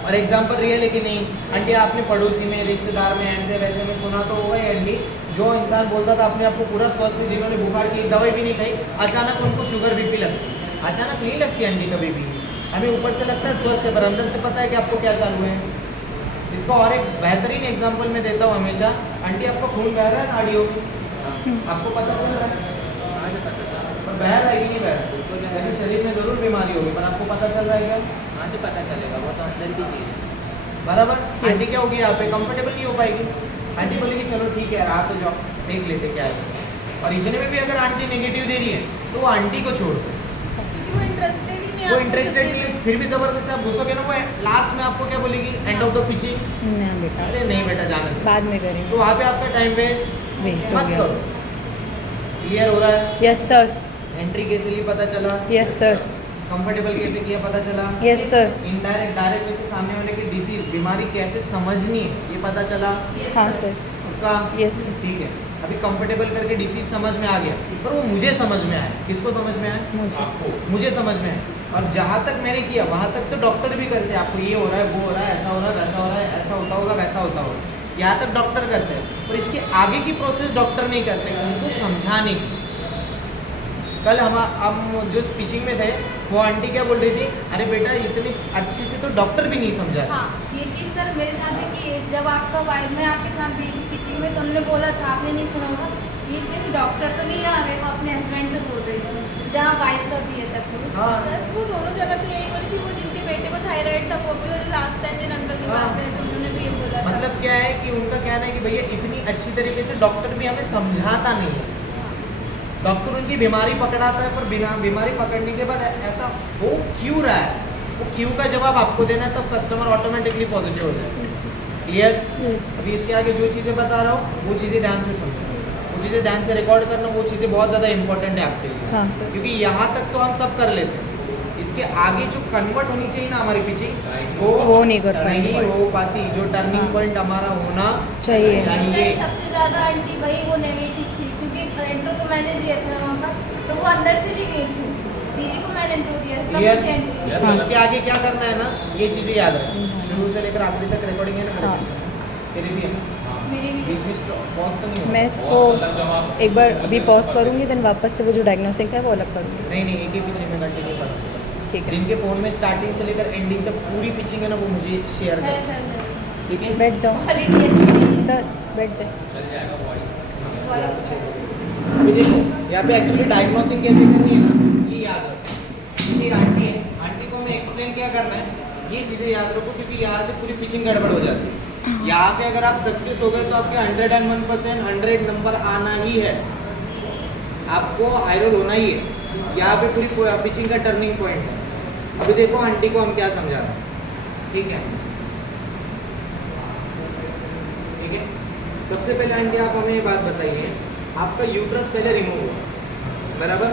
और एग्जाम्पल रियल है कि नहीं? आंटी आपने पड़ोसी में, रिश्तेदार में, ऐसे वैसे में सुना तो होगा ही आंटी, जो इंसान बोलता था अपने आप को पूरा स्वस्थ, जिन्होंने बुखार की दवाई भी नहीं खाई, अचानक उनको शुगर बीपी लगती। अचानक नहीं लगती आंटी कभी भी, हमें ऊपर से लगता है स्वस्थ है पर अंदर से पता है कि आपको क्या चालू है। इसका और एक बेहतरीन एग्जाम्पल मैं देता हूँ हमेशा, आंटी आपका खून बह रहा है नाड़ियों में, आपको पता चल रहा है पर बह रहा है कि नहीं बह रहा है? जैसे शरीर में जरूर बीमारी होगी पर आपको पता चल रहा है क्या? कहाँ से पता चलेगा, वो तो अंदर की चीज़ है। बराबर। Yes. आंटी क्या होगी यहाँ पे, कंफर्टेबल नहीं हो पाएगी। आंटी बोलेगी चलो ठीक है आ तो जाओ देख लेते क्या है। और इतने में भी अगर आंटी नेगेटिव दे रही है तो वो आंटी को छोड़ दो, क्योंकि वो इंटरेस्टेड ही नहीं वो आपको इंटरेस्टेड सुनने नहीं है, में। फिर भी जबरदस्ती आप घुसोगे ना, वो लास्ट में आपको क्या बोलेगी, एंड ऑफ द पिचिंग, ना बेटा अरे नहीं बेटा जाने दो। बाद में करेंगे। तो वहाँ पे आपका टाइम वेस्ट वेस्ट हो मत गया। करो। क्लियर हो रहा है? Yes sir. एंट्री कैसे ली पता चला, यस सर। कंफर्टेबल कैसे किया पता चला, यस सर। इनडायरेक्ट डायरेक्ट वैसे सामने वाले की डिसीज बीमारी कैसे समझनी है ये पता चला Yes, हाँ sir. सर। आपका। यस ठीक है, अभी कंफर्टेबल करके डिसीज समझ में आ गया, पर वो मुझे समझ में आया। किसको समझ में आया? मुझे। मुझे समझ में आया। और जहाँ तक मैंने किया वहाँ तक तो डॉक्टर भी करते हैं, आपको ये हो रहा है, वो हो रहा है, ऐसा हो रहा है, वैसा हो रहा है, ऐसा होता होगा, वैसा होता होगा, यहाँ तक डॉक्टर करते हैं। पर इसके आगे की प्रोसेस डॉक्टर नहीं करते, उनको समझाने की। कल हम जो स्पीचिंग में थे वो आंटी क्या बोल रही थी, अरे बेटा इतनी अच्छे से तो डॉक्टर भी नहीं समझा। हाँ ये चीज़ सर मेरे साथ है कि जब आपका वाइफ मैं आपके साथ गई थी पिचिंग में तो उन्होंने बोला था, आपने नहीं सुना होगा, ये कि डॉक्टर तो नहीं आ गए, वो अपने हस्बैंड से बोल रही थी जहाँ वाइफ का दिए तक। हाँ। सर वो दोनों जगह तो यही बोली थी, वो जिनके बेटे को थायराइड था वो भी, और लास्ट टाइम जिन अंकल की बात करें तो उन्होंने भी ये बोला था। मतलब क्या है कि उनका कहना है कि भैया इतनी अच्छी तरीके से डॉक्टर भी हमें समझाता नहीं है। डॉक्टर उनकी बीमारी पकड़ाता है पर बिना बीमारी पकड़ने के बाद ऐसा हो क्यों रहा है, वो क्यों का जवाब आपको देना है, तब कस्टमर ऑटोमेटिकली पॉजिटिव हो जाए। क्लियर? Yes. अभी इसके आगे जो चीज़ें बता रहा हूँ वो चीज़ें ध्यान से सुनो, वो चीज़ें ध्यान से रिकॉर्ड करना, वो चीज़ें बहुत ज़्यादा इंपॉर्टेंट है आपके लिए। हाँ सर। क्योंकि यहाँ तक तो हम सब कर लेते हैं, इसके आगे जो कन्वर्ट होनी चाहिए ना हमारी पिचिंग, वो नहीं कर पाएंगे। नहीं हो पाती। जो टर्निंग हाँ। पॉइंट हमारा होना चाहिए। चाहिए। सबसे ज़्यादा आंटी वही वो नेगेटिव थी, क्योंकि इंट्रो तो मैंने दिया था वहाँ पर, तो वो अंदर चली गई थी। दीदी को मैंने इंट्रो दिया था, तब क्लियर? मुझे entry Yes. दी। हाँ। इसके आगे क्या करना है ना, ये चीज़ें याद रखें। शुरू से लेकर आखिरी तक रिकॉर्डिंग है ना? हाँ। तेरी भी है ना? मेरी भी बीच में पॉज तो नहीं होगा? मैं इसको एक बार अभी पॉज करूँगी, देन वापस से वो जो डायग्नोसिंग है वो अलग करूँगी। नहीं नहीं, एक ही पीछे में कंटिन्यू करूँगा। ठीक है। जिनके फ़ोन में स्टार्टिंग से लेकर एंडिंग तक पूरी पिचिंग है ना, वो मुझे शेयर है करें, सर, ठीक है? बैठ जाओ क्वालिटी अच्छी नहीं है। सर, बैठ जाए। चल जाएगा वॉइस। वाला अभी देखो यहाँ पे एक्चुअली डायग्नोसिंग कैसे करनी है ना, ये याद रखो। किसी आंटी है, आंटी को हमें एक्सप्लेन क्या करना है, ये चीज़ें याद रखो, क्योंकि यहाँ से पूरी पिचिंग गड़बड़ हो जाती है। यहाँ पे अगर आप सक्सेस हो गए तो आपके 101% 100 नंबर आना ही है, आपको हाई रोल होना ही है। यहाँ पे पूरी पिचिंग का टर्निंग पॉइंट है। अभी देखो आंटी को हम क्या समझा रहे हैं, ठीक है? ठीक है, सबसे पहले आंटी आप हमें ये बात बताइए, आपका यूट्रस पहले रिमूव हुआ, बराबर?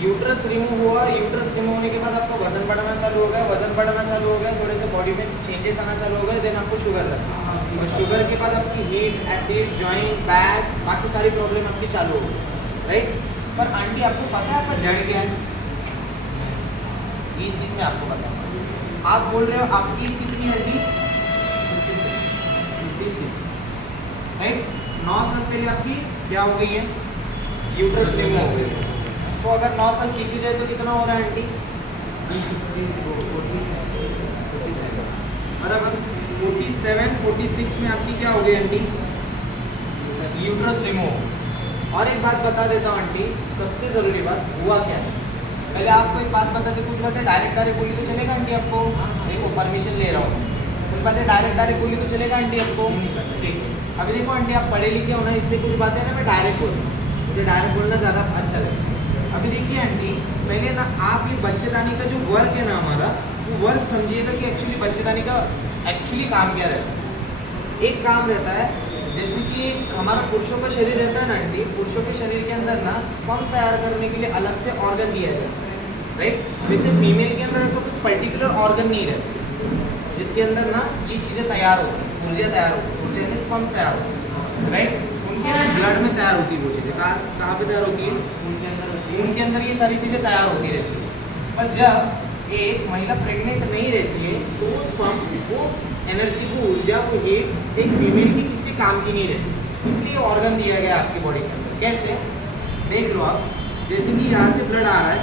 यूट्रस रिमूव हुआ, यूट्रस रिमूव होने के बाद आपका वजन बढ़ाना चालू हो गया, वजन बढ़ाना चालू हो गया, थोड़े से बॉडी में चेंजेस आना चालू हो गए, देन आपको शुगर लगा, और शुगर के बाद आपकी हीट, एसिड, जॉइंट, बैक, बाकी सारी प्रॉब्लम आपकी चालू हो गई, राइट? पर आंटी आपको पता है आपका जड़ क्या है? ये चीज़ मैं आपको बताऊँ। आप बोल रहे हो आपकी एज कितनी है आंटी? 56, राइट? 9 साल पहले आपकी क्या हो गई है? यूट्रस रिमूव हो गई। तो अगर 9 साल पीछे जाए तो कितना हो रहा है आंटी? बराबर। 47, 46 में आपकी क्या हो गई आंटी? Uterus remove. और एक बात बता देता हूँ आंटी, सबसे ज़रूरी बात, हुआ क्या है? पहले आपको एक बात बता दे, कुछ बातें डायरेक्ट बोली तो चलेगा आंटी आपको? देखो परमिशन ले रहा हूँ, कुछ बातें डायरेक्ट बोली तो चलेगा आंटी आपको? ठीक है। अभी देखो आंटी, आप पढ़े लिखे हो ना, इसलिए कुछ बातें ना मैं डायरेक्ट बोलूँ, मुझे डायरेक्ट बोलना ज़्यादा अच्छा लगता है। अभी देखिए आंटी, पहले ना आप ये बच्चेदानी का जो वर्क है ना हमारा, वो वर्क समझिएगा कि एक्चुअली बच्चेदानी का एक्चुअली काम क्या रहता है। एक काम रहता है, जैसे कि हमारा पुरुषों का शरीर रहता है ना आंटी, पुरुषों के शरीर के अंदर ना स्पर्म तैयार करने के लिए अलग से ऑर्गन दिया जाता है, राइट? वैसे फीमेल के अंदर ऐसा कोई पर्टिकुलर ऑर्गन नहीं रहता जिसके अंदर ना ये चीज़ें तैयार होती हैं, ऊर्जा तैयार होती है, ऊर्जा यानी स्पर्म तैयार होती है, राइट? उनके ब्लड में तैयार होती है वो चीज़ें। कहाँ पे तैयार होती है? उनके अंदर ये सारी चीज़ें तैयार होती रहती है। पर जब एक महिला प्रेग्नेंट नहीं रहती है तो वो स्पर्म, वो एनर्जी, वो ऊर्जा, वो हीट एक फीमेल की किसी काम की नहीं रहती, इसलिए ऑर्गन दिया गया आपकी बॉडी के अंदर। कैसे? देख लो आप, जैसे कि यहाँ से ब्लड आ रहा है,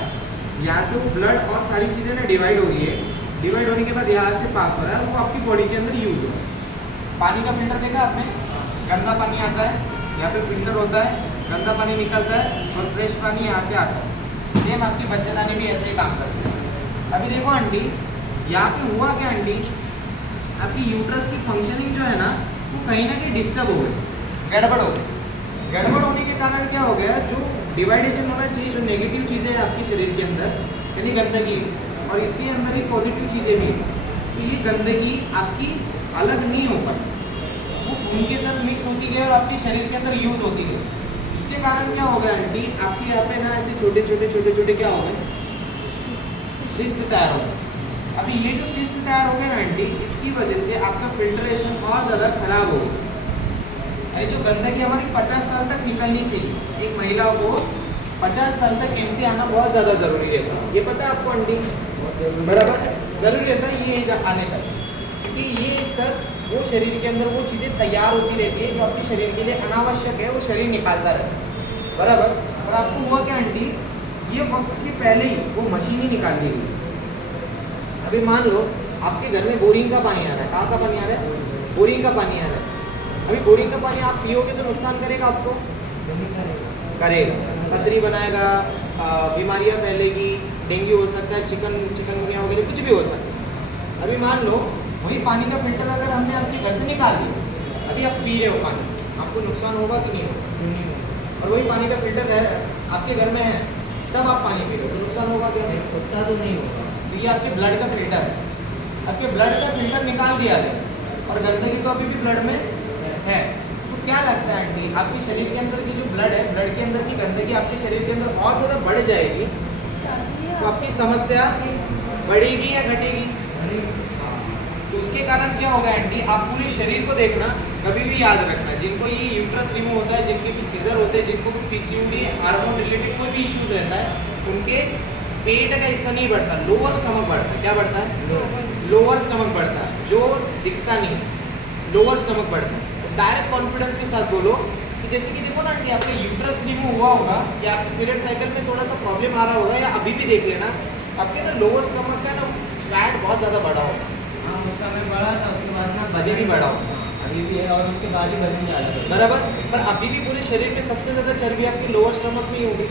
यहाँ से वो ब्लड और सारी चीज़ें ना डिवाइड हो रही है, डिवाइड होने के बाद यहाँ से पास हो रहा है, वो आपकी बॉडी के अंदर यूज़ हो रहा है। पानी का फिल्टर देखा आपने? गंदा पानी आता है, यहाँ पे फिल्टर होता है, गंदा पानी निकलता है और फ्रेश पानी यहाँ से आता है। सेम आपकी बच्चेदानी भी ऐसे ही काम करती है। अभी देखो आंटी, यहाँ पे हुआ क्या आंटी, आपकी यूट्रस की फंक्शनिंग जो है ना, वो कहीं ना कहीं डिस्टर्ब हो गई, गड़बड़ हो गई। गड़बड़ होने के कारण क्या हो गया, जो डिवाइडेशन होना चाहिए, जो नेगेटिव चीज़ें हैं आपके शरीर के अंदर, यानी गंदगी, और इसके अंदर ही पॉजिटिव चीज़ें भी हैं, तो ये गंदगी आपकी अलग नहीं हो पाई, वो खून के साथ मिक्स होती गई और आपके शरीर के अंदर यूज़ होती गई। इसके कारण क्या हो गया आंटी, आपके यहाँ पे ना ऐसे छोटे छोटे क्या हो गए, सिस्ट तैयार हो गए। अभी ये जो सिस्ट तैयार हो गए ना आंटी, इसकी वजह से आपका फिल्ट्रेशन और ज़्यादा खराब हो गया। ये जो गंदगी हमारी 50 साल तक निकलनी चाहिए, एक महिला को 50 साल तक एमसी आना बहुत ज़्यादा ज़रूरी रहता है, ये पता है आपको आंटी? बराबर ज़रूरी रहता है ये एज आने तक, क्योंकि ये इस तक वो शरीर के अंदर वो चीज़ें तैयार होती रहती है जो आपके शरीर के लिए अनावश्यक है, वो शरीर निकालता रहता है, बराबर? और आपको हुआ क्या आंटी, ये वक्त के पहले ही वो मशीन ही निकाल दी गई। अभी मान लो आपके घर में बोरिंग का पानी आ रहा है, कहाँ का पानी आ रहा है? बोरिंग का पानी आ रहा है। अभी बोरिंग का पानी आप पियोगे तो नुकसान करेगा आपको? करेगा, खतरी बनाएगा, बीमारियाँ फैलेगी, डेंगू हो सकता है, चिकनगुनिया हो गई, कुछ भी हो सकता है। अभी मान लो वही पानी का फिल्टर अगर हमने आपके घर से निकाल दिया, अभी आप पी रहे हो पानी, आपको नुकसान होगा कि नहीं होगा? और वही पानी का फिल्टर है आपके घर में है, तब आप पानी पी रहे हो तो नुकसान होगा क्या? उतना तो नहीं होगा। तो ये आपके ब्लड का फिल्टर है, आपके ब्लड का फिल्टर निकाल दिया गया, और गंदगी तो अभी भी ब्लड में है। तो क्या लगता है आंटी, आपके शरीर के अंदर की जो ब्लड है, ब्लड के अंदर की गंदगी आपके शरीर के अंदर और ज़्यादा बढ़ जाएगी तो आपकी समस्या बढ़ेगी या घटेगी? तो उसके कारण क्या होगा आंटी, आप पूरे शरीर को देखना, कभी भी याद रखना, जिनको ये यूट्रस रिमूव होता है, जिनके भी सीजर होते हैं, जिनको भी पीसीओडी हार्मोन रिलेटेड कोई भी इश्यूज रहता है, उनके पेट का हिस्सा नहीं बढ़ता, लोअर स्टमक बढ़ता है। क्या बढ़ता है? लोअर स्टमक बढ़ता है, जो दिखता नहीं, लोअर स्टमक बढ़ता है। तो डायरेक्ट कॉन्फिडेंस के साथ बोलो कि जैसे कि देखो ना कि आपका यूट्रस रिमूव हुआ होगा या आपके पीरियड साइकिल में थोड़ा सा प्रॉब्लम आ रहा होगा, या अभी भी देख लेना आपके ना लोअर स्टमक का ना फैट बहुत ज़्यादा बढ़ा होगा। हाँ, उस समय बढ़ा था, उसके बाद ना अभी भी बढ़ा होगा, अभी भी है, और उसके बाद ही वजन ज़्यादा बढ़ा। बराबर। पर अभी भी पूरे शरीर में सबसे ज़्यादा चर्बी आपकी लोअर स्टमक में ही होगी।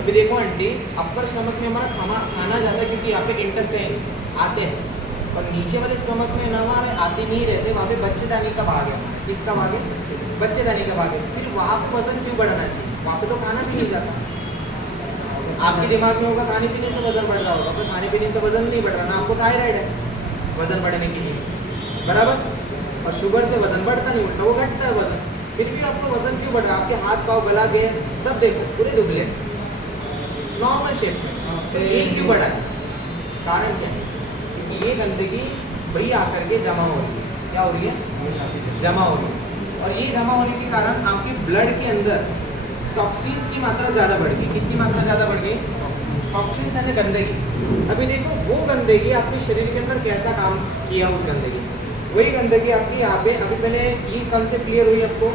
अभी देखो आंटी, अपर स्टमक में हमारा खाना जाता है क्योंकि यहाँ पे इंटेस्टाइन आते हैं, और नीचे वाले स्टमक में ना हमारे आते नहीं रहते, वहाँ पे बच्चेदानी का भाग है। किसका भाग है? बच्चेदानी का भाग है। फिर वहाँ पे वजन क्यों बढ़ाना चाहिए? वहाँ पे तो खाना भी नहीं जाता। आपके दिमाग में होगा खाने पीने से वजन बढ़ रहा होगा, पर खाने पीने से वजन नहीं बढ़ रहा ना, आपको थायराइड है वजन बढ़ने के लिए, बराबर। और शुगर से वजन बढ़ता नहीं, उल्टा वो घटता है वजन। फिर भी आपका वजन क्यों बढ़ रहा है? आपके हाथ पाँव गला गए सब देखो पूरे दुबले नॉर्मल शेप में, तो ये क्यों बढ़ा है? कारण क्या है? क्योंकि ये गंदगी वही आकर के जमा हो रही है। क्या हो रही है? जमा हो रही है। और ये जमा होने के कारण आपके ब्लड के अंदर टॉक्सिन्स की मात्रा ज़्यादा बढ़ गई। किसकी मात्रा ज़्यादा बढ़ गई? टॉक्सिन्स यानी गंदगी। अभी देखो वो गंदगी आपके शरीर के अंदर कैसा काम किया, उस गंदगी वही गंदगी आपकी यहाँ पे, अभी पहले ये कंसेप्ट क्लियर हुई आपको?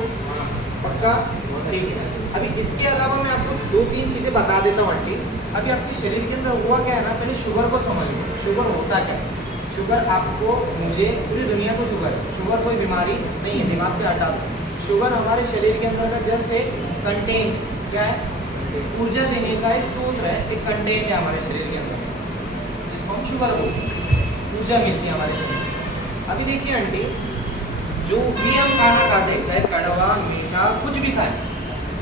पक्का? ठीक है। अभी इसके अलावा मैं आपको 2-3 चीज़ें बता देता हूँ आंटी। अभी आपके शरीर के अंदर हुआ क्या है ना, पहले शुगर को समझ लो। शुगर होता क्या है? शुगर आपको, मुझे, पूरी दुनिया को शुगर है। शुगर कोई बीमारी नहीं है, दिमाग से हटा दो। शुगर हमारे शरीर के अंदर का जस्ट एक कंटेन, क्या है? ऊर्जा देने का एक स्रोत है, एक कंटेन है हमारे शरीर के अंदर, जिसको हम शुगर बोलते हैं। ऊर्जा मिलती है हमारे शरीर में। अभी देखिए आंटी, जो भी हम खाना खाते हैं, चाहे कड़वा मीठा कुछ भी खाएं,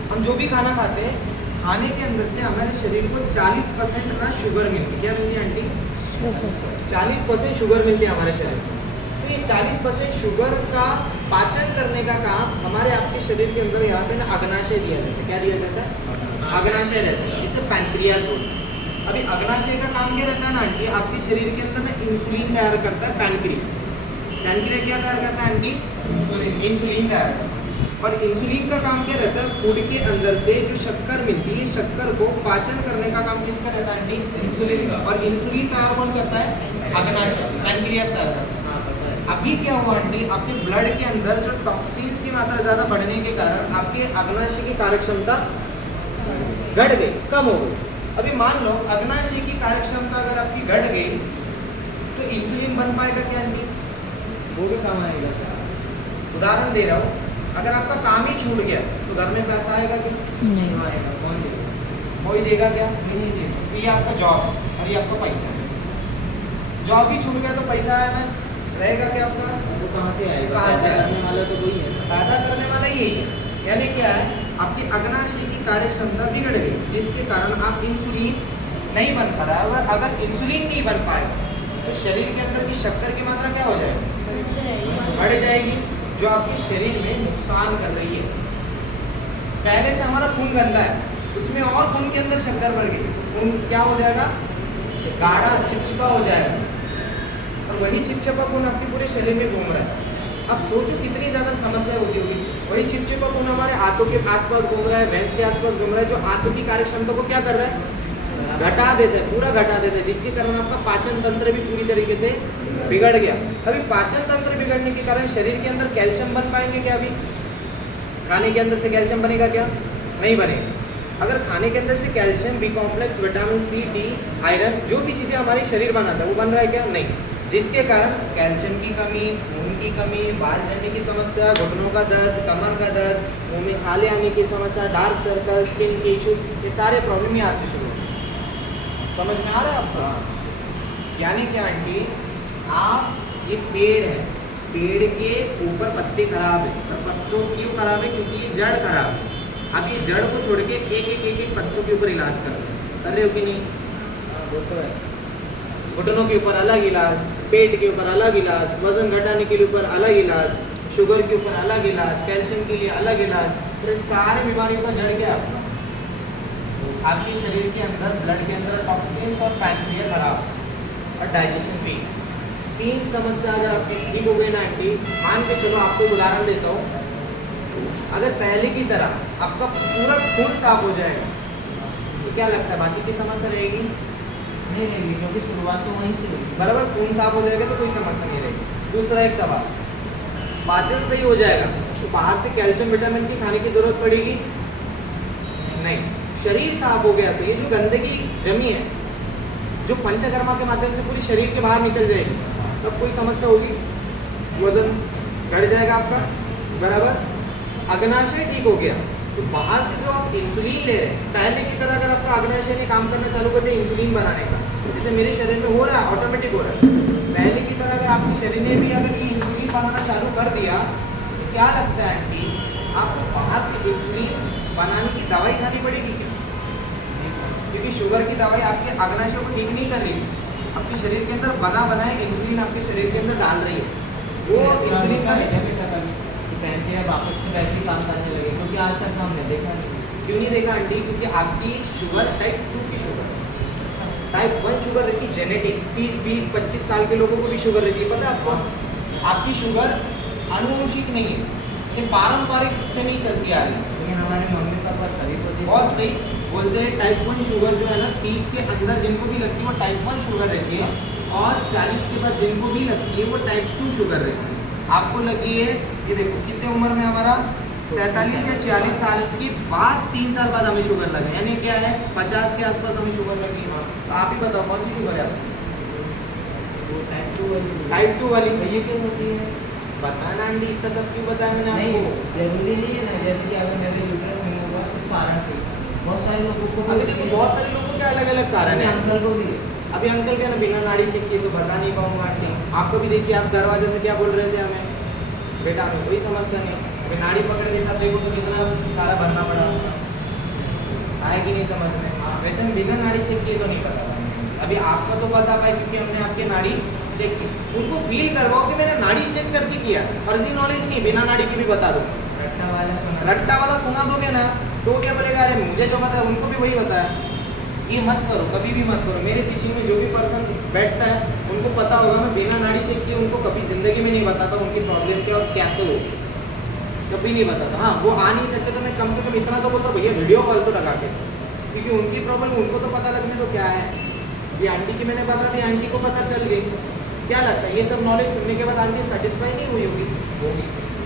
हम जो भी खाना खाते हैं, खाने के अंदर से हमारे शरीर को 40% ना शुगर मिलती है। क्या मिलती है आंटी? 40% शुगर मिलती है हमारे शरीर को। तो ये 40% शुगर का पाचन करने का काम हमारे आपके शरीर के अंदर यहाँ पे ना अग्नाशय दिया जाता है। क्या दिया जाता है? अग्नाशय रहता है, जिसे पैंक्रियाज बोलते हैं। अभी अग्नाशय का काम क्या रहता है ना आंटी, आपके शरीर के अंदर ना इंसुलिन तैयार करता है पैंक्रिया। पैंक्रिया क्या तैयार करता है आंटी? इंसुलिन तैयार करता है। और इंसुलिन का काम क्या रहता है? फूड के अंदर से जो शक्कर मिलती है, शक्कर को पाचन करने का काम किसका रहता है आंटी? इंसुलिन का। और इंसुलिन तैयार कौन करता है? अग्नाशय, पैंक्रियाज तैयार करता है। अभी क्या हुआ आंटी, आपके ब्लड के अंदर जो टॉक्सिन्स की मात्रा ज़्यादा बढ़ने के कारण आपके अग्नाशय की कार्यक्षमता घट गई, कम हो गई। अभी मान लो अग्नाशय की कार्यक्षमता अगर आपकी घट गई तो इंसुलिन बन पाएगा क्या आंटी? वो भी काम आएगा। उदाहरण दे रहा हूँ, अगर आपका काम ही छूट गया तो घर में पैसा आएगा क्या? नहीं। आएगा, कौन देगा? कोई देगा क्या? नहीं देगा। तो ये आपका जॉब है और ये आपका पैसा है। जॉब ही छूट गया तो पैसा है ना, रहेगा क्या आपका? वो कहाँ से आएगा? कहाँ से पैदा आएगा? करने वाला तो वही है। पैदा करने वाला यही है। यानी क्या है, आपकी अग्नाशय की कार्यक्षमता बिगड़ गई, जिसके कारण आप इंसुलिन नहीं बन पा रहा है। अगर इंसुलिन नहीं बन पाएगा तो शरीर के अंदर की शक्कर की मात्रा क्या हो जाएगी? बढ़ जाएगी, जो आपके शरीर में नुकसान कर रही है। पहले से हमारा खून गंदा है, उसमें और खून के अंदर शक्कर बढ़ गई, खून क्या हो जाएगा? गाढ़ा चिपचिपा हो जाएगा, और वही चिपचिपा खून आपके पूरे शरीर में घूम रहा है। अब सोचो कितनी ज़्यादा समस्या होती होगी। वही चिपचिपा खून हमारे हाथों के आसपास घूम रहा है, भैंस के आसपास घूम रहा है, जो हाथों की कार्यक्षमता को क्या कर रहा है? घटा देता है, पूरा घटा देता है, जिसके कारण आपका पाचन तंत्र भी पूरी तरीके से बिगड़ गया। अभी पाचन तंत्र बिगड़ने के कारण शरीर के अंदर कैल्शियम बन पाएंगे क्या? अभी खाने के अंदर से कैल्शियम बनेगा क्या? नहीं बनेगा। अगर खाने के अंदर से calcium, B complex, vitamin C, D, iron, जो भी चीज़ें हमारे शरीर बनाता है वो बन रहा है क्या? नहीं। जिसके कारण कैल्शियम की कमी, खून की कमी, बाल झड़ने की समस्या, घुटनों का दर्द, कमर का दर्द, मुंह में छाले आने की समस्या, डार्क सर्कल, स्किन के इशू, ये सारे प्रॉब्लम यहाँ से शुरू होते हैं। समझ में आ रहा है आपको? यानी क्या आंटी, आप ये पेड़ है, पेड़ के ऊपर पत्ते खराब है, और पत्तों क्यों खराब है? क्योंकि ये जड़ खराब है। अब ये जड़ को छोड़ के एक पत्तों के ऊपर इलाज कर रहे हो कि नहीं? वो तो है। घुटनों के ऊपर अलग इलाज, पेट के ऊपर अलग इलाज, वजन घटाने के ऊपर अलग इलाज, शुगर के ऊपर अलग इलाज, कैल्शियम के लिए अलग इलाज। तो ये सारी बीमारियों का जड़ क्या है आपका? आपके शरीर के अंदर, ब्लड के अंदर टॉक्सिन्स और पैंक्रिया खराब और डाइजेशन वीक। 3 समस्या अगर आपकी ठीक हो गई ना आंटी, मान के चलो, आपको एक उदाहरण देता हूँ, अगर पहले की तरह आपका पूरा खून साफ हो जाएगा तो क्या लगता है बाकी की समस्या रहेगी? नहीं रहेगी, क्योंकि शुरुआत तो वहीं से हुई। बराबर, खून साफ हो जाएगा तो कोई समस्या नहीं रहेगी। दूसरा एक सवाल, पाचन सही हो जाएगा तो बाहर से कैल्शियम विटामिन की खाने की जरूरत पड़ेगी नहीं। शरीर साफ हो गया तो ये जो गंदगी जमी है, जो पंचकर्मा के माध्यम से पूरी शरीर के बाहर निकल जाएगी, तब कोई समस्या होगी? वजन घट जाएगा आपका, बराबर। अग्नाशय ठीक हो गया तो बाहर से जो आप इंसुलिन ले रहे हैं, पहले की तरह अगर आपका अग्नाशय ने काम करना चालू कर दिया इंसुलिन बनाने का, जैसे मेरे शरीर में हो रहा है, ऑटोमेटिक हो रहा है, पहले की तरह अगर आपके शरीर ने भी अगर ये इंसुलिन बनाना चालू कर दिया तो क्या लगता है आंटी, आपको बाहर से इंसुलिन बनाने की दवाई खानी पड़ेगी क्या? क्योंकि शुगर की दवाई आपके अग्नाशय को ठीक नहीं कर रही, आपके शरीर के अंदर बना बनाए इंसुलिन आपके शरीर के अंदर डाल रही है। वो इंसुलिन का पैंक्रिया वापस से वैसे ही काम करने लगे, क्योंकि आज तक हमने देखा नहीं। क्यों नहीं देखा आंटी? क्योंकि आपकी शुगर टाइप 2 की शुगर, टाइप 1 शुगर रहती है जेनेटिक। 30, 20, 25 साल के लोगों को भी शुगर रहती है, पता है आपको? आपकी शुगर आनुवंशिक नहीं है, ये पारंपरिक से नहीं चलती आ रही है। लेकिन हमारे मम्मी पापा सभी को बहुत सही बोलते हैं, टाइप 1 शुगर जो है ना, 30 के अंदर जिनको भी लगती है वो टाइप 1 शुगर रहती है, और 40 के बाद जिनको भी लगती है वो टाइप 2 शुगर रहती है। आपको लगी है, ये देखो कितने उम्र में हमारा 47 या 46 साल के बाद 3 साल बाद हमें शुगर लगे, यानी क्या है 50 के आसपास हमें शुगर लगी। तो आप ही बताओ कौन सी शुगर है आपको? टाइप 2 वाली। ये क्यों होती है? बताना आंटी, इतना सब क्यों बताया मैंने नहीं, आपको? जरूरी नहीं है ना, जैसे कि अगर मेरे यूट्रस नहीं होगा इस कारण से बहुत सारे लोगों को अभी देखो बहुत सारे लोगों के अलग अलग कारण है। अंकल को भी अभी अंकल क्या ना, बिना नाड़ी चेक किए तो बता नहीं पाऊंगा आंटी। आपको भी देखिए, आप दरवाजे से क्या बोल रहे थे हमें, बेटा हमें कोई समस्या नहीं, अभी नाड़ी पकड़ के साथ देखो तो कितना सारा भरना पड़ा, आए कि नहीं समझ में? वैसे हम बिना नाड़ी चेक किए तो नहीं पता था। अभी आपका तो पता पाए क्योंकि हमने आपकी नाड़ी चेक की। उनको फील करवाओ कि मैंने नाड़ी चेक करके किया, फर्जी नॉलेज नहीं, बिना नाड़ी की भी बता दो। रट्टा वाला सुना दोगे ना तो क्या बोलेगा, अरे मुझे जो पता है उनको भी वही बताया। ये मत करो, कभी भी मत करो। मेरे पीछे में जो भी पर्सन बैठता है उनको पता होगा मैं बिना नाड़ी चेक किए उनको कभी जिंदगी में नहीं बताता उनकी प्रॉब्लम क्या और कैसे हो, कभी नहीं बताता। हाँ, वो आ नहीं सकते तो मैं कम से कम इतना तो बोलता भैया वीडियो कॉल तो लगा के, क्योंकि उनकी प्रॉब्लम उनको तो पता लगने तो क्या है। ये आंटी की मैंने बता दी, आंटी को पता चल गई। क्या लगता है ये सब नॉलेज सुनने के बाद आंटी सेटिस्फाई नहीं हुई होगी?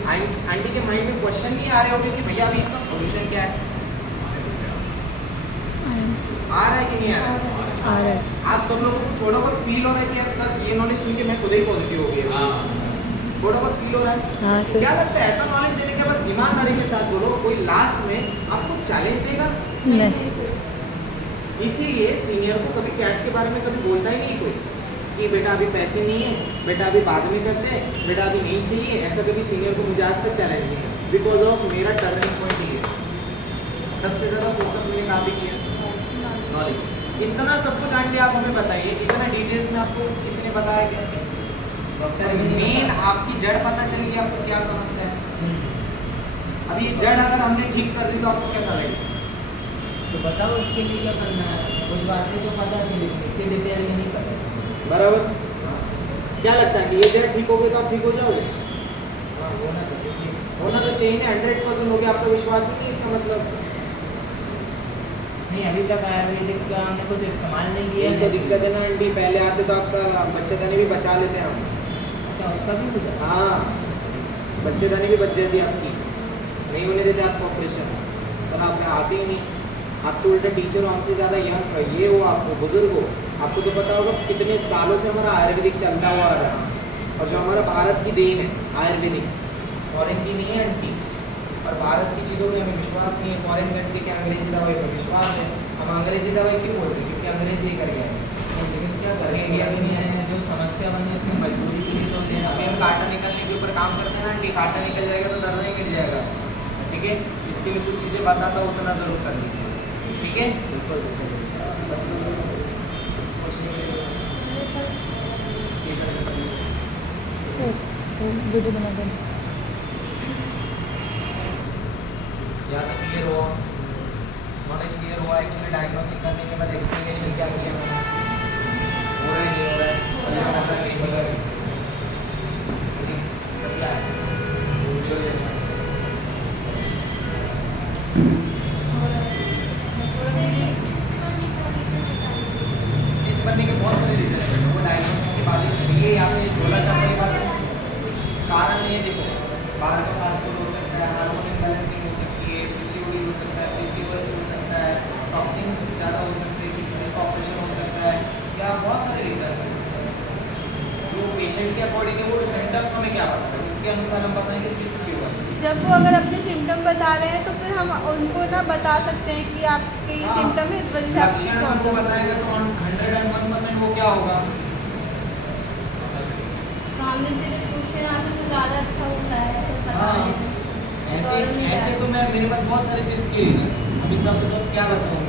आंटी के माइंड में क्वेश्चन नहीं आ रहे होंगे कि भैया अभी इसका सोल्यूशन क्या है? आ रहा है कि नहीं आ रहा है? आ रहा है। आप सब लोगों को थोड़ा बहुत फील हो रहा है कि यार सर ये नॉलेज सुन के मैं खुद ही पॉजिटिव हो गया, थोड़ा बहुत फील हो रहा है? हाँ सर। क्या लगता है ऐसा नॉलेज देने के बाद ईमानदारी के साथ बोलो, कोई लास्ट में आपको चैलेंज देगा? नहीं। इसीलिए सीनियर को कभी कैश के बारे में कभी बोलता ही नहीं कोई कि बेटा अभी पैसे नहीं है, बेटा अभी बाद में करते हैं, बेटा अभी नहीं चाहिए। ऐसा कभी सीनियर को मुझे आज तक चैलेंज नहीं है, बिकॉज ऑफ मेरा टर्निंग पॉइंट ही है। सबसे ज़्यादा फोकस मैंने कहाँ पे किया? नॉलेज। इतना सब कुछ आंटी आप हमें बताइए, इतना डिटेल्स में आपको किसी ने बताया क्या? डॉक्टर भी नहीं मेन आपकी जड़ पता चल गई, आपको क्या समस्या है। अभी ये जड़ अगर हमने ठीक कर दी तो आपको कैसा लगेगा? तो बताओ उसके लिए क्या करना है, कुछ बातें तो पता थी इतनी डिटेल में नहीं पता। बराबर। क्या लगता है कि ये जड़ ठीक हो गई तो आप ठीक हो जाओगे? हाँ, होना तो चाहिए ना, 100% हो गया। आपका विश्वास ही नहीं, इसका मतलब नहीं अभी तक आयुर्वेदिक का हमने कुछ इस्तेमाल नहीं किया। यही तो दिक्कत है ना आंटी, पहले आते तो आपका बच्चेदानी भी बचा लेते हम। अच्छा, उसका भी कुछ है? हाँ, बच्चेदानी भी बच जाती आपकी, नहीं होने देते आपको ऑपरेशन, पर आप आते ही नहीं। आप तो उल्टा टीचर हो हमसे ज़्यादा यंग ये हो, आपको बुजुर्ग हो, आपको तो पता होगा कितने सालों से हमारा आयुर्वेदिक चलता हुआ आ रहा है। और जो हमारा भारत की देन है आयुर्वेदिक, फॉरेन की नहीं है आंटी। और भारत की चीज़ों में हमें विश्वास नहीं है, फॉरेन कंट्री के अंग्रेजी दवाई पर विश्वास है। हम अंग्रेजी दवाई क्यों बोलते हैं? क्योंकि अंग्रेज ही कर गया है। लेकिन क्या करें, इंडिया में नहीं है, जो समस्या बनी उसमें मजबूरी के लिए तो देना। अभी हम कांटा निकलने के ऊपर काम करते हैं ना आंटी, कांटा निकल जाएगा तो दर्द ही मिट जाएगा। ठीक है, इसके लिए कुछ चीज़ें बताता हूँ, उतना ज़रूर कर लीजिए। ठीक है, बिल्कुल। वो वीडियो बना देना। या तो क्लियर हुआ, नॉलेज क्लियर हुआ। एक्चुअली डायग्नोसिस करने के बाद एक्सप्लेनेशन क्या किया मैंने, हो रहा है नहीं हो रहा है, पहले का नंबर नहीं बोला है, क्या है वीडियो देखना। सिस्ट बनने के बहुत सारे रीजन है, वो डायग्नोसिस के बाद ये यहाँ पे झोला छापने के बाद कारण ये देखो, बाहर का फास्ट फूड हो सकता है, हार्मोन इम्बैलेंसिंग हो सकती है, पीसीओडी हो सकता है, पीसीओएस हो सकता है, टॉक्सिन्स ज़्यादा हो सकते हैं, किसी चीज़ का ऑपरेशन हो सकता है, या बहुत सारे रीजन हैं। तो पेशेंट के अकॉर्डिंग वो सिम्टम्स हमें क्या बताता है, उसके अनुसार हम बताएंगे कि सिस्ट क्यों है। जब वो अगर अपने सिम्टम बता रहे हैं तो फिर हम उनको ना बता सकते हैं कि आपके ये सिम्टम है, इस वजह से आपकी लक्षण हमको बताएगा तो 101% वो क्या होगा। सामने से जब पूछे ना तो ज़्यादा अच्छा होता है तो बता हाँ, देते हैं। ऐसे तो मैं मेरे पास बहुत सारे सिस्ट के रीजन, अभी सब क्या बताऊँ।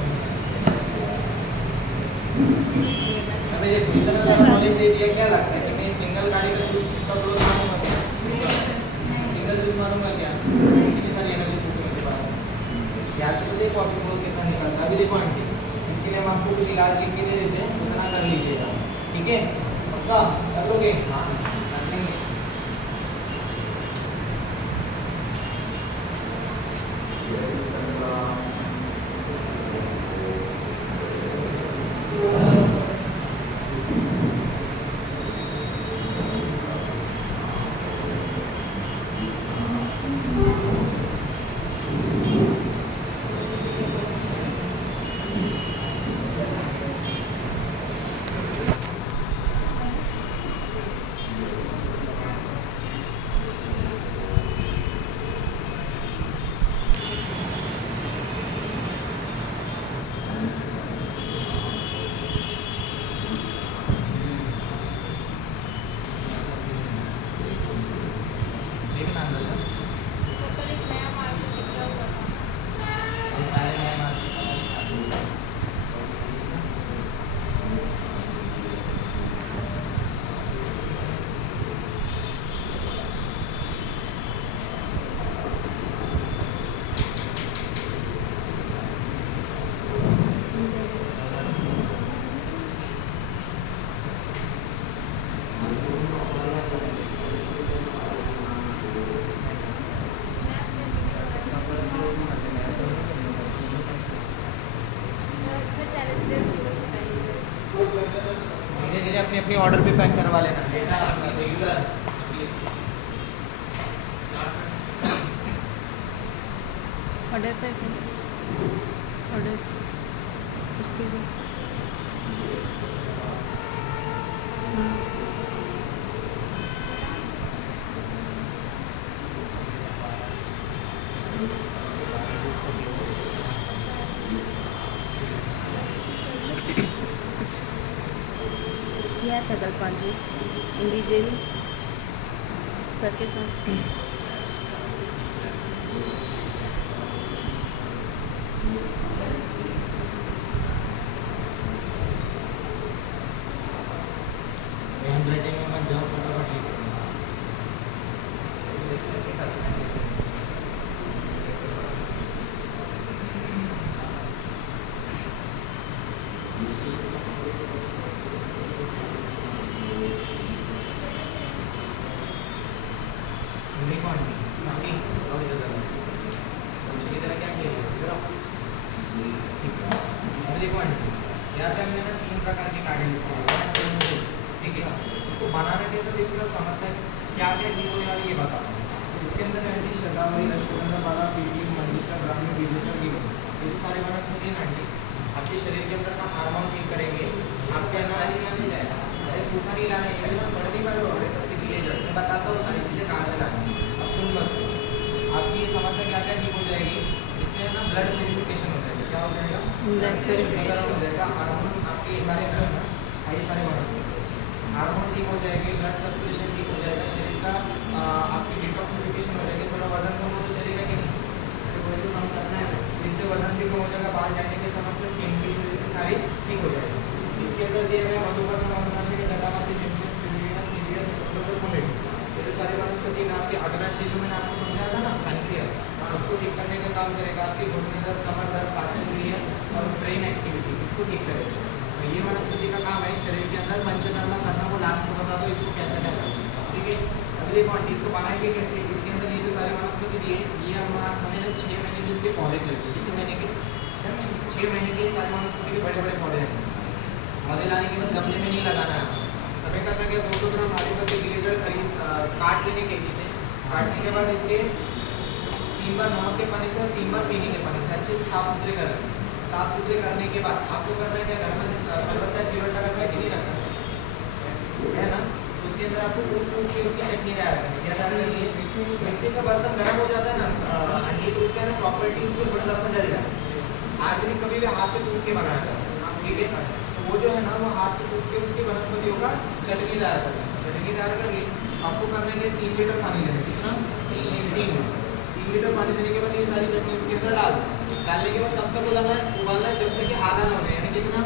अभी देखो इतना सारा नॉलेज दे दिया, क्या लगता है कि मैं सिंगल गाड़ी का जूस कब रोज मारूंगा क्या? सिंगल जूस मारूंगा क्या? कितनी सारी एनर्जी बुक मेरे पास। यहाँ से तो देखो आपके रोज कितना निकलता है। अभी देखो आंटी, इसके लिए हम आपको कुछ इलाज लिख के दे देते हैं, उतना कर लीजिएगा, ठीक है? पक्का कर लोगे? हाँ कर लेंगे। देखना अंदर तो कल एक नया मार्केट निकला हुआ था। सारे नए मार्केट अच्छा चैलेंजेस हो सकता है। धीरे धीरे अपनी अपनी ऑर्डर पे पैक करवा लेना। रेगुलर ऑर्डर पे ऑर्डर उसके लिए किया था कल 5 इंडिविजुअली सर के साथ। हैंडराइटिंग में मैं जाऊँ फटाफट लिख दूँगा। देखो आंटी, आंटी, और इधर देखो। बच्चे की तरह क्या किया है? इधर आओ। ठीक है। अब देखो आंटी, यहाँ से हमने ना 3 प्रकार के कार्ड लिखे हैं, 1, 2, 3, ठीक है? उसको बनाने के साथ इसका समस्या क्या क्या ठीक होने वाली ये बताता हूँ। इसके अंदर आंटी शतावरी, अश्वगंधा, बाला, पीटी, मंजिष्ठा, ब्राह्मी, बीजेसर, गिलोय, ये तो सारे वनस्पति हैं आंटी। आपके शरीर के अंदर का हार्मोन ठीक करेंगे। आपके अंदर अरे सूखा नहीं लाना, ये ना बड़े नहीं बड़े हो रहे तब तक ले जाते। मैं बताता हूँ सारी चीज़ें कहाँ से लानी है। अब सुन बस, आपकी ये समस्या क्या क्या ठीक हो जाएगी। इससे ना ब्लड प्यूरिफिकेशन हो जाएगा। क्या हो जाएगा? शुद्धिकरण हो जाएगा। हार्मोन आपके इम्बालेंस है ना, ये सारे वनस्पति, हार्मोन ठीक हो जाएगी, ब्लड सर्कुलेशन ठीक हो जाएगा, शरीर का आपकी डिटॉक्सिफिकेशन हो जाएगी। थोड़ा वजन कम हो तो चलेगा कि नहीं? तो वही तो काम करना है। इससे वजन भी कम हो जाएगा, बाहर जाने की समस्या, स्किन की इश्यू जैसे सारी ठीक हो जाएगी। इसके अंदर दिए गए मधुपर्क, मधुमाछी के जटामासी, जिम्सिस, पिलुरिनस, निवियस, ये तो सारे आपकी अग्नाशय जो मैंने आपको समझाया था ना पैनक्रियास, उसको ठीक करने का काम करेगा। आपकी घुटने दर्द, कमर दर्द, पाचन क्रिया और ब्रेन एक्टिविटी इसको ठीक करेगा। तो ये वनस्पति का काम है शरीर के अंदर पंचकर्मा करना। वो लास्ट में बता दो इसको कैसे क्या करना है, ठीक है। अभी देखो आंटी इसको बनाएंगे कैसे। इसके अंदर ये जो सारे वनस्पति दिए ये हमें 6 महीने के इसके पौधे करते हैं, कितने महीने के 6 महीने के सारे वनस्पति के बड़े बड़े पौधे हैं। पौधे लाने के बाद गमले में नहीं लगाना है, हमें करना क्या 200 ग्राम हरी पत्ती गिरी जड़ खरीद काट लेने केजी से। काटने के बाद इसके 3 बार नमक के पानी से और 3 बार पीने के पानी से अच्छे से साफ सुथरे कर लें। साफ सुथरे करने के बाद आपको करना है क्या, घर में अलबत्ता सिलवट्टा रखा है कि नहीं रखा है ना, उसके अंदर आपको कूट कूट के उसकी चटनी तैयार करनी है। क्या तैयार करनी है, मिक्सी का बर्तन गर्म हो जाता है ना अंडी, तो उसका ना प्रॉपर्टी उसके बड़े ज़्यादा में चले जाती है। आदमी कभी भी हाथ से कूट के बनाया जाता है, ठीक है। तो वो जो है ना वो हाथ से कूट के उसकी वनस्पतियों का चटनी तैयार करना है। चटनी तैयार कर ली, आपको करने के 3 लीटर पानी लेना है। कितना, 3 लीटर पानी देने के बाद ये सारी चटनी उसके अंदर डालने के बाद तब तक उबालना है जब तक कि आधा ना हो जाए, यानी कितना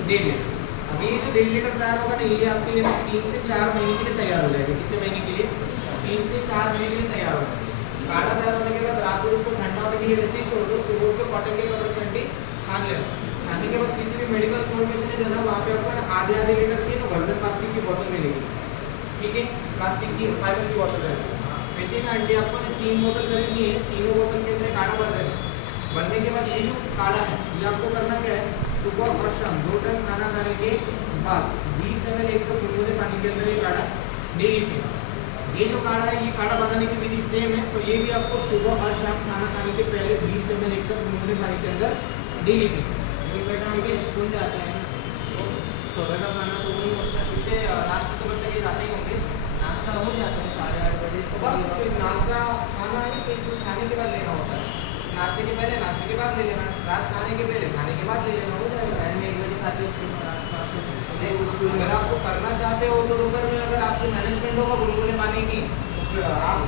1.5 लीटर। अभी ये जो 1.5 लीटर तैयार होगा ना ये आपके लिए 3 से 4 महीने के लिए तैयार हो जाएगा। कितने महीने के लिए, 3 से 4 महीने के लिए तैयार हो जाएगा। काढ़ा तैयार होने के बाद रात को उसको ठंडा होने के लिए वैसे ही छोड़ दो। सुबह के कॉटन के कपड़े से अंडी छान लेना। छानने के बाद किसी भी मेडिकल स्टोर में चले जाना, वहाँ पे आपको आधे लीटर की वर्जन प्लास्टिक की बोतल मिलेगी, ठीक है। प्लास्टिक की फाइबर की बोतल रहेगी। वैसे ना आंटी आपको 3 बोतल खरीदनी है, तीनों बोतल के अंदर काढ़ा भर देना। बनने के बाद ये जो काढ़ा है ये आपको करना क्या है, सुबह और शाम 2 टाइम खाना खाने के बाद 20 ml 1 कप गुनगुने पानी के अंदर ये काढ़ा डेली पीना। ये जो काढ़ा है ये काढ़ा बनाने की विधि सेम है, तो ये भी आपको सुबह और शाम खाना खाने के पहले 20 ml 1 कप गुनगुने पानी के अंदर डेली पीना। ये बेटा उनके स्कूल जाते हैं तो सुबह का खाना तो वही होता है, क्योंकि नाश्ते तो तक ये जाते ही होंगे। नाश्ता हो जाता है 8:30 बजे। तो बस फिर नाश्ता खाना है कि कुछ खाने के बाद लेना होता है। नाश्ते के पहले, नाश्ते के बाद ले लेना, रात खाने के पहले, खाने के बाद ले लेना, हो जाएगा। में 1 बजे खाते हैं अगर आपको करना चाहते हो तो दोपहर में अगर आपसे मैनेजमेंट होगा गुनगुने पानी की तो फिर आप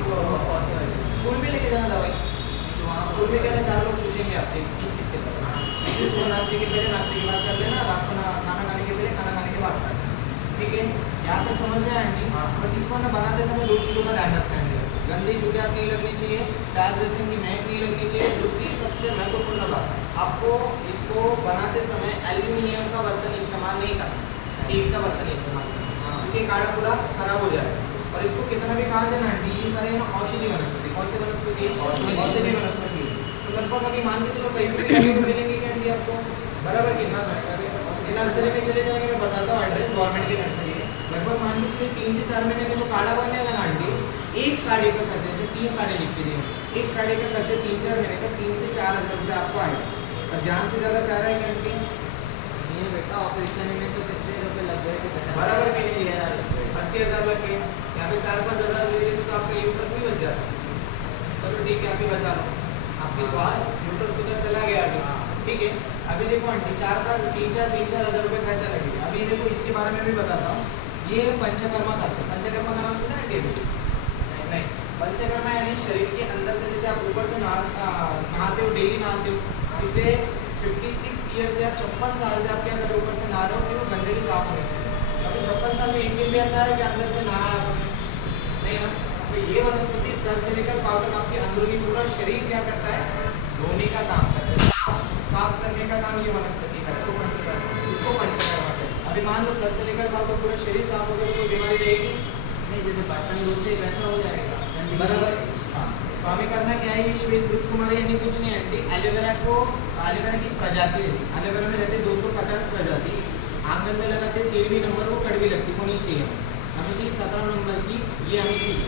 स्कूल में लेके जाना दवाई। तो वहाँ स्कूल में कहना 4 लोग पूछेंगे आपसे किस चीज़ के तरफ। इसको नाश्ते के पहले, नाश्ते के बाद कर लेना, रात को खाना खाने के पहले, खाना खाने के बाद करना, ठीक है। यहाँ तक समझ में आया नहीं? बस इसको ना बनाते समय 2 चीज़ों का ध्यान रखना है। गंदी चुटियात नहीं लगनी चाहिए, प्याज लहसुन की महक नहीं लगनी चाहिए। दूसरी सबसे महत्वपूर्ण बात, आपको इसको बनाते समय एल्यूमिनियम का बर्तन इस्तेमाल नहीं करना, स्टील का बर्तन इस्तेमाल करना, क्योंकि काढ़ा पूरा खराब हो जाएगा। और इसको कितना भी कहा जाए ना आंटी, ये सारे ना औषधि वनस्पति, कौन सी वनस्पति है, औषधि वनस्पति। तो लगभग अभी मान के चलो कहीं भी मिलेंगे क्या आंटी आपको, बराबर कितना नर्सरी में चले जाएंगे, मैं बताता हूँ एड्रेस, गवर्नमेंट की नर्सरी है। लगभग मान के चलिए 3 से 4 महीने का जो काढ़ा बनेगा ना आंटी, एक काढ़े का खर्चा, जैसे 3 काढ़े लिख के दिए, एक काढ़े का खर्चा 3-4 महीने का 3 से 4 हज़ार रुपये आपको आएगा। और जान से ज़्यादा कह रहा है कि आंटी ये बेटा ऑपरेशन में तो कितने रुपए लग गए थे बेटा, बराबर भी नहीं है, 80,000 80,000 रुपए। लग गए। यहाँ पे 4-5 हज़ार दे देते तो आपका यूट्रस नहीं बच जाता। चलो ठीक है, आप ही बचा लो, आपकी स्वास्थ्य यूट्रस उधर चला गया अभी, ठीक है। अभी देखो आंटी 3-4 हज़ार रुपये खर्चा लगेगा। अभी देखो इसके बारे में भी बताता हूँ। ये है पंचकर्मा खाते। पंचकर्मा का नाम सुना है अभी? नहीं। पंचकर्मा यानी शरीर के अंदर से, जैसे आप ऊपर से नहाते हो, डेली नहाते हो, इसलिए 56 ईयर से आप 56 साल से आप क्या कर रहे हो, ऊपर से नहा रहे हो कि वो गंदगी साफ होनी चाहिए। अभी 56 साल में एक दिन भी ऐसा है कि अंदर से नहा नहीं ना। तो ये वनस्पति सर से लेकर पाँव तक आपके अंदरूनी पूरा शरीर क्या करता है, धोने का काम करता है, साफ करने का काम ये वनस्पति करता है। इसको पंचकर्मा कहते हैं। अभी मान लो सर से लेकर पाँव तक पूरा शरीर साफ हो गया तो बीमारी रहेगी नहीं, जैसे बर्तन धोते वैसा हो जाएगा बराबर। हाँ, तो हमें करना क्या है, ये श्वेत दुध कुमारी यानी कुछ नहीं आती, एलोवेरा की प्रजाति रहती है। एलोवेरा में रहते 250 प्रजाति, आंगन में लगाते 13वीं नंबर को कड़वी लगती, होनी चाहिए हमें चाहिए 17 नंबर की, ये हमें चाहिए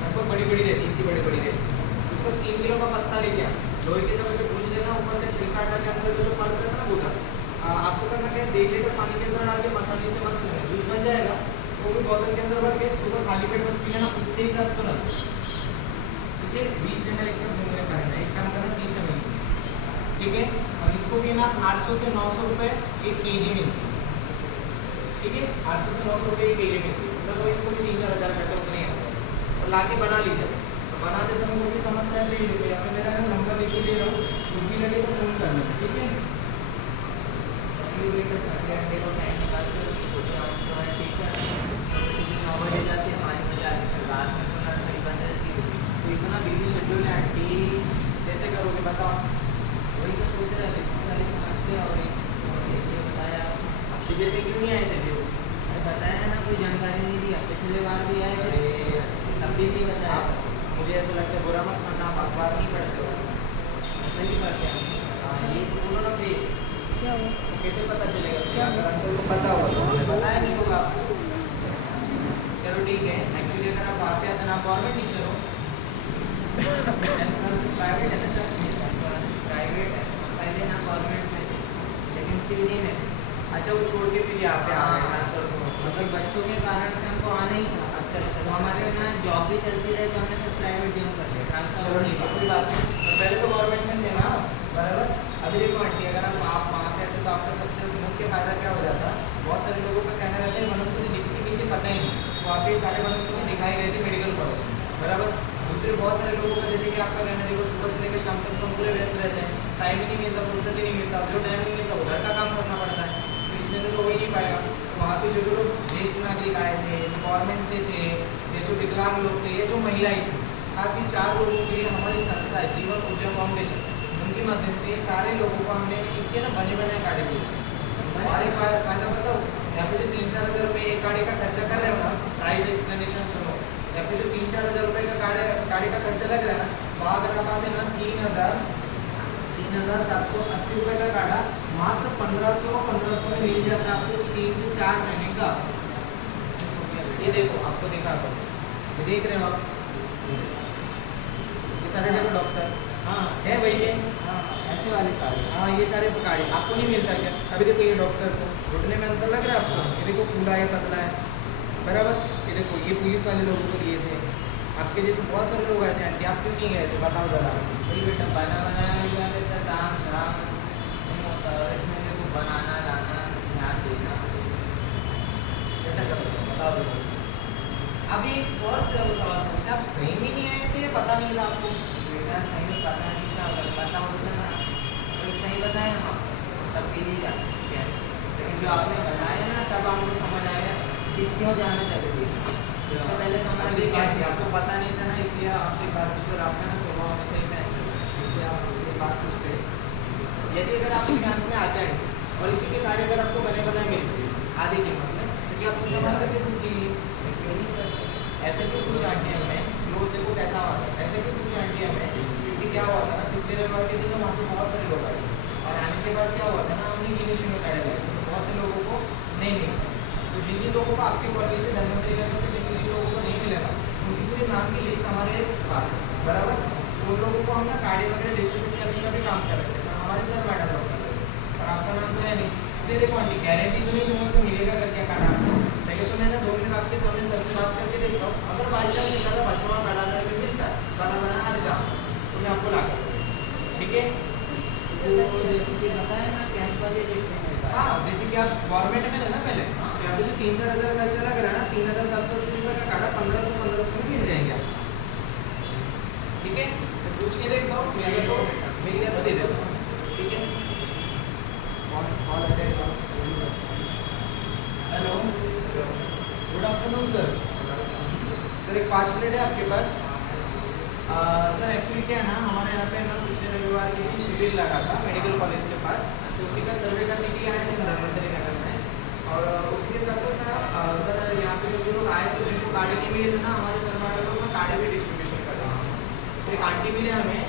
लगभग बड़ी बड़ी रहती, इतनी बड़ी बड़ी रहती। उसको 3 किलो का पत्ता लेके लोहे की तरह पे पूछ लेना, ऊपर का छिलका हटा के अंदर जो फल रहता है ना बूटा, आपको करना क्या है, 1.5 लीटर पानी के अंदर डाल के मसाले से मत लेना, जूस बन जाएगा। वो भी बोतल के अंदर भर के सुबह खाली पेट बस पी लेना, उतने ही साथ तुरंत, ठीक है। 20 ml एक कप घूमने का है, एक काम करना 30 ml, ठीक है। और इसको भी ना 800 से 900 रुपये 1 kg मिलती है, ठीक है। 800 से 900 रुपये 1 kg मिलती है, मतलब इसको भी 3-4 हज़ार खर्चा उतने हैं। और ला के बना लीजिए। तो बनाते समय कोई भी समस्या है ले लीजिए, यहाँ पे मेरा नंबर लिख के दे रहा हूँ, कुछ भी लगे तो फ़ोन करना, ठीक है। सैटरडे को टाइम निकाल कर छोटे 9 बजे जाते हैं, 5 बजे आते हैं। पिछले बार भी आए थे तब भी नहीं बताया। आप मुझे ऐसा लगता है बुरा मत मानना, आप अखबार नहीं पढ़ते हो। नहीं पढ़ते हम। हाँ, ये तो बोलो ना फिर, क्या हुआ? तो कैसे पता चलेगा फिर? अगर अंकल को पता होगा तो हमें बताया नहीं होगा आपको। चलो ठीक है, एक्चुअली अगर आप वहाँ पे आते ना, आप गवर्नमेंट टीचर हो, प्राइवेट है ना सर? प्राइवेट है, पहले ना गवर्नमेंट में थे लेकिन सिवनी में थे। अच्छा, वो छोड़ के फिर यहाँ पे आ गए ट्रांसफर को। मतलब बच्चों के कारण से हमको आना ही था। अच्छा अच्छा, तो हमारे यहाँ जॉब भी चलती रही तो हमने फिर प्राइवेट ज्वाइन कर लिया, चलो ट्रांसफर ठीक है, कोई बात नहीं। तो पहले तो गवर्नमेंट में थे ना, बराबर। अभी देखो आंटी, अगर आप वहाँ पे आते तो आपका सबसे मुख्य फायदा क्या हो जाता? बहुत सारे लोगों का कहना रहता है वनस्पति दिखती किसी पता ही नहीं, तो आपके सारे वनस्पति दिखाई गए थे मेडिकल कॉलेज, बराबर। दूसरे बहुत सारे लोगों का जैसे कि आपका कहना, देखो सुबह से लेकर शाम तक तो हम पूरे व्यस्त रहते हैं, टाइम ही नहीं मिलता, फुर्सत ही नहीं मिलता, जो टाइम नहीं मिलता वो घर का काम करना पड़ता है, तो इसमें तो हो ही नहीं पाएगा। तो वहाँ पे जो जो लोग ज्येष्ठ नागरिक आए थे, जो गवर्नमेंट से थे, ये जो विकलांग लोग थे, ये जो महिलाएं थी, खास ये 4 लोगों के लिए हमारी संस्था है जीवन ऊर्जा फाउंडेशन, उनके माध्यम से ये सारे लोगों को हमने इसके ना बने बनाए कार्ड दिए। और एक फायदा बताओ, यहाँ पे जो 3-4 हज़ार रुपये एक गाड़ी का खर्चा कर रहे हो ना, प्राइस एक्सप्लेनेशन सुनो, यहाँ पे जो 3-4 हज़ार रुपये का गाड़ी का खर्चा लग रहा है ना, वहाँ अगर आप आते ना 3,780 रुपये का काटा, मात्र 1500 में मिल जाता है आपको 3 से 4 महीने का। ये देखो, आपको दिखा दो, ये देख रहे हो आप, ये सारे देखो डॉक्टर, हाँ है वही है, हाँ, ऐसे वाले कार्ड। हाँ ये सारे कार्ड आपको नहीं मिलता क्या? अभी देखो ये डॉक्टर को घुटने में अंतर लग रहा है आपको, ये देखो फूला है, पतला है, बराबर। ये देखो ये पुलिस वाले लोगों को दिए थे, आपके जैसे बहुत सारे लोग आए थे आंटी, आप क्यों नहीं गए थे बताओ जरा? वही बेटा बना बनाया हुआ रहता, दाम दाम नहीं होता, इसमें मेरे को बनाना लाना ध्यान देना। कैसा करो बताओ जरा। अभी और से सवाल पूछते हैं, आप सही में नहीं आए थे, पता नहीं था आपको? बेटा सही में पता नहीं था, अगर पता होता ना तो सही बताए हम आपको तब भी नहीं जाते, ठीक है? लेकिन जो आपने बताया ना तब आपको समझ आएगा कि क्यों जाना जरूरी है। इससे पहले तो हमारे अभी क्या है, आपको पता नहीं था ना, इसलिए आपसे एक बात पूछो, और आपका ना स्वभाव में सही में अच्छा था, इसलिए आप हमसे एक बात पूछते हैं। यदि अगर आप इस कैंप में आते हैं और इसी के कार्ड अगर आपको बने बनाए मिलते आधी कीमत में, तो क्या आप इस्तेमाल करके दूध के लिए? ऐसे भी कुछ आंटी हमें रोज देखो कैसा हुआ था, ऐसे भी कुछ आंटी हमें, क्योंकि क्या हुआ था ना, पिछले रविवार के दिन वहाँ पे बहुत सारे लोग आए, और आने के बाद क्या हुआ था ना, हमने गिने चुने कार्ड लगाए, तो बहुत से लोगों को नहीं मिला। तो जिन जिन लोगों को आपके कॉलेज से धन्वंतरी नगर से जिन जिन लोगों को नहीं मिलेगा, उनकी पूरी नाम की लिस्ट हमारे पास है, बराबर। तो उन लोगों को हम ना कार्ड वगैरह डिस्ट्रीब्यूट करने का भी काम कर रहे थे, पर हमारे सर मैडम लोग कर रहे थे, और आपका नाम तो है नहीं, इसलिए देखो आंटी गारंटी तो नहीं दूंगा कि मिलेगा करके कार्ड आपको, लेकिन तो मैंने 2 मिनट आपके सामने सर से बात करके देखता हूँ, अगर बाई चांस निकाला बचा हुआ कार्ड अगर भी मिलता है बना बनाना देता हूँ, तो मैं आपको ला कर दूँगा, ठीक है? तो जैसे कि बताया ना कैंप वाले रेट में मिलता है। हाँ, जैसे कि आप गवर्नमेंट में ना पहले, यहाँ पे जो 3-4 हज़ार खर्चा लग रहा है ना, 3,780 रुपये का कार्ड 1500 में मिल जाएंगे आप, ठीक है? तो पूछ के देखता हूँ, मिल गया तो दे देता हूँ, ठीक है? Hello, good afternoon sir. Sir एक 5 मिनट है आपके पास? सर एक्चुअली क्या है ना, हमारे यहाँ पे ना पिछले रविवार के दिन शिविर लगा था मेडिकल कॉलेज के पास, तो उसी का सर्वे करने के लिए आए थे धन्वंतरी नगर में, और उसी के साथ साथ ना सर यहाँ पे जो लोग आए थे जिनको कार्ड नहीं मिले थे ना, हमारे सर मैडम उसमें कार्ड भी डिस्ट्रीब्यूशन कर रहे हैं। तो एक आंटी मिले हमें,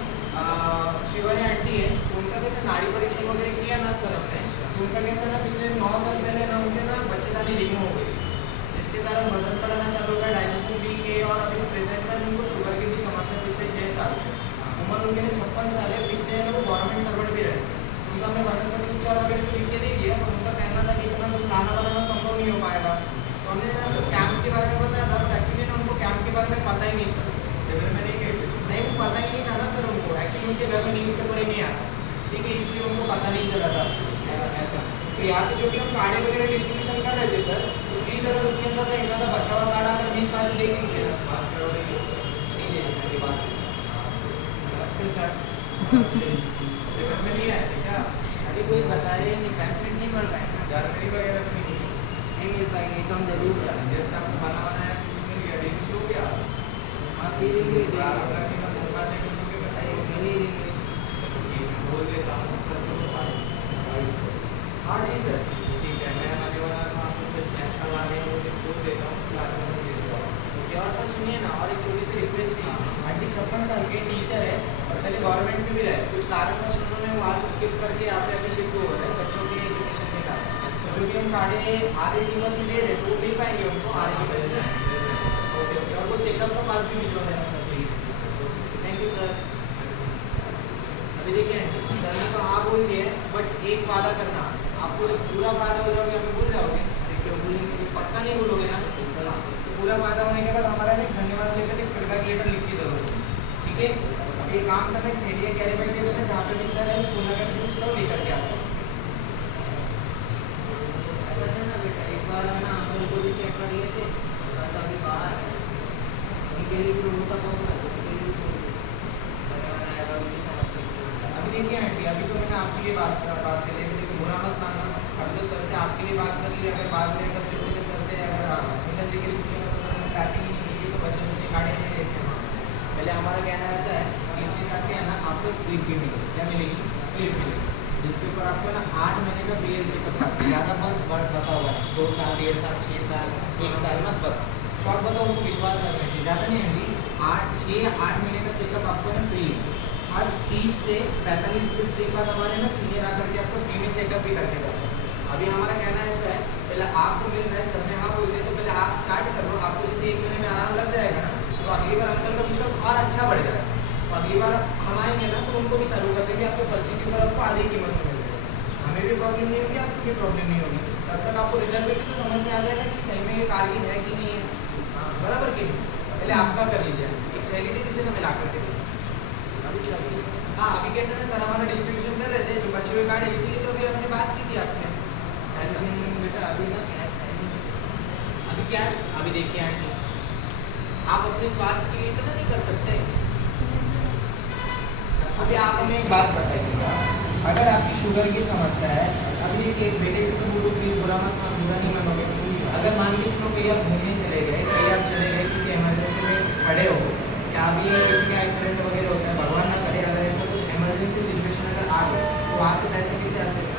शिवानी आंटी है, तो उनका कैसे नाड़ी परीक्षण वगैरह किया ना सर हमने, तो उनका कैसा ना पिछले 9 साल पहले ना उनके ना बच्चेदानी रिंग हो गई, जिसके कारण वजन बढ़ाना चालू हो गया, डाइजेशन वीक है, और अभी प्रेजेंट में उनको शुगर की भी समस्या पिछले 6 साल से, उम्र उनके लिए 56 साल है, पिछले वो गवर्नमेंट सर्वेंट भी रहे, उनका हमने वनस्पति उपचार वगैरह तो लिख के दे दिया, पर उनका कहना था कि इतना कुछ खाना बनाना संभव नहीं हो पाएगा, तो हमने ना सर कैंप के बारे में बताया था, और एक्चुअली ना उनको कैंप के बारे में पता ही नहीं चला, शिविर में नहीं गए, नहीं वो पता ही नहीं था ना सर उनको, एक्चुअली उनके घर में न्यूज़ पेपर ही नहीं आता, ठीक है, इसलिए उनको पता नहीं चला था ऐसा। तो यहाँ पे जो कि हम कार्ड वगैरह डिस्ट्रीब्यूशन कर रहे थे सर, तो प्लीज़ अगर उसके अंदर एक आधा बचा हुआ कार्ड अगर मिल पाए तो देख लीजिए, लीजिए की बात। नमस्ते सर। शिविर में नहीं आए थे क्या? अभी कोई बताया ही नहीं, पेंशन नहीं मिल रहा है ना, जानकारी वगैरह तो नहीं मिल पाएंगे तो हम जरूर जाएंगे। जैसे आपको बना बनाया कुछ मिल गया, डेली तो क्या हाँ धीरे आप रखने का मौका देकर मुझे बताइए, बोल देता हूँ सर को। हाँ जी सर, ठीक है, मैं आने वाला हूँ, आपको कुछ नेशनल आ रहे हैं वो बोल देता हूँ, गवर्नमेंट में भी रहे, कुछ कारणवश उन्होंने वहाँ से स्किप करके यहाँ पे अभी शिफ्ट हो रहे हैं बच्चों के एजुकेशन के कारण। जो भी हम कार्डे आधे कीमत में दे रहे तो वो मिल पाएंगे उनको आधे कीमत में। ओके ओके, और वो चेकअप का पास भी भिजवा देना sir please. Thank you sir. अभी देखिए सर ने तो हाँ बोल दिए, बट एक वादा करना, आपको जब पूरा वादा हो जाओगे हमें भूल जाओगे, क्यों भूलेंगे, कुछ पक्का नहीं भूलोगे ना। तो पूरा वादा होने के बाद हमारा एक धन्यवाद लेकर एक फीडबैक लेटर लिख की जरूरत है, ठीक है। अब ये काम करना एक थैली कैरी बैग दे देना, जहाँ पे भी सर है पूरा करके पूछ लो लेकर के आता हूँ। ऐसा है ना बेटा, एक बार है ना हम लोग भी चेक कर लिए थे, तो अभी बाहर है, उनके लिए भी उनका कौन सा अभी देखिए आंटी, अभी तो मैंने आपके लिए बात कर ली, लेकिन बुरा मत मानना। अब तो सर से आपके लिए बात कर ली, अगर बात नहीं कर फिर से सर से अगर नीरज जी के लिए पूछेंगे तो सर पैकिंग ही नहीं की, तो बच्चे बच्चे गाड़ी नहीं देते हैं। पहले हमारा कहना ऐसा है कि इसके साथ क्या है ना, आपको स्लिप भी मिलेगी, क्या मिलेगी, स्लिप मिलेगी, जिसके ऊपर आपको ना 8 महीने का फ्री हेल्थ चेकअप का ज़्यादा मत बता हुआ है, 2 साल 1.5 साल 6 साल 1 साल मत बता, शॉर्ट बताओ, उनको विश्वास रखना चाहिए, ज़्यादा नहीं है। 6-8 महीने का चेकअप आपको ना फ्री है। हर 30 से 45 दिन के बाद हमारे ना सीनियर आकर के आपको फ्री में चेकअप भी करके जाते हैं। अभी हमारा कहना ऐसा है, पहले आपको मिल रहा है, सर ने हाँ बोल दिया, तो पहले आप स्टार्ट कर लो, आपको जैसे 1 महीने में आराम लग जाएगा ना, तो अगली बार अंकल का विश्वास और अच्छा बढ़ जाएगा, तो अगली बार हम आएंगे ना तो उनको भी चालू कर देंगे, आपको पर्ची के ऊपर आपको आधी कीमत में मिल जाएगी, हमें भी प्रॉब्लम नहीं होगी, आपको भी प्रॉब्लम नहीं होगी। तब तक आपको रिजल्ट भी तो समझ में आ जाएगा कि सही में ये कारगर है कि नहीं है, बराबर कि नहीं। पहले आपका कर लीजिए, एक थैली दे दीजिए ना मिला करके। हाँ अभी कैसे ना सर हमारा डिस्ट्रीब्यूशन कर रहे थे जो बचे हुए कार्ड, इसीलिए तो अभी हमने बात की थी आपसे ऐसा। बेटा अभी ना कैश है नहीं। अभी क्या है, अभी देखिए आंटी, आप अपने स्वास्थ्य के लिए तो नहीं कर सकते। अभी आप हमें एक बात बताइएगा, अगर आपकी शुगर की समस्या है, अभी देखिए बेटे जैसे बोलो प्लीज बुरा नहीं मानोगे, अगर मान लीजिए चलो कहीं आप घूमने चले गए, कहीं आप चले गए किसी इमरजेंसी में खड़े हो, या अभी किसी का एक्सीडेंट वगैरह होता है, भगवान ना करे, अगर ऐसा कुछ इमरजेंसी सिचुएशन अगर आ गई तो वहाँ से पैसे कैसे आते हैं,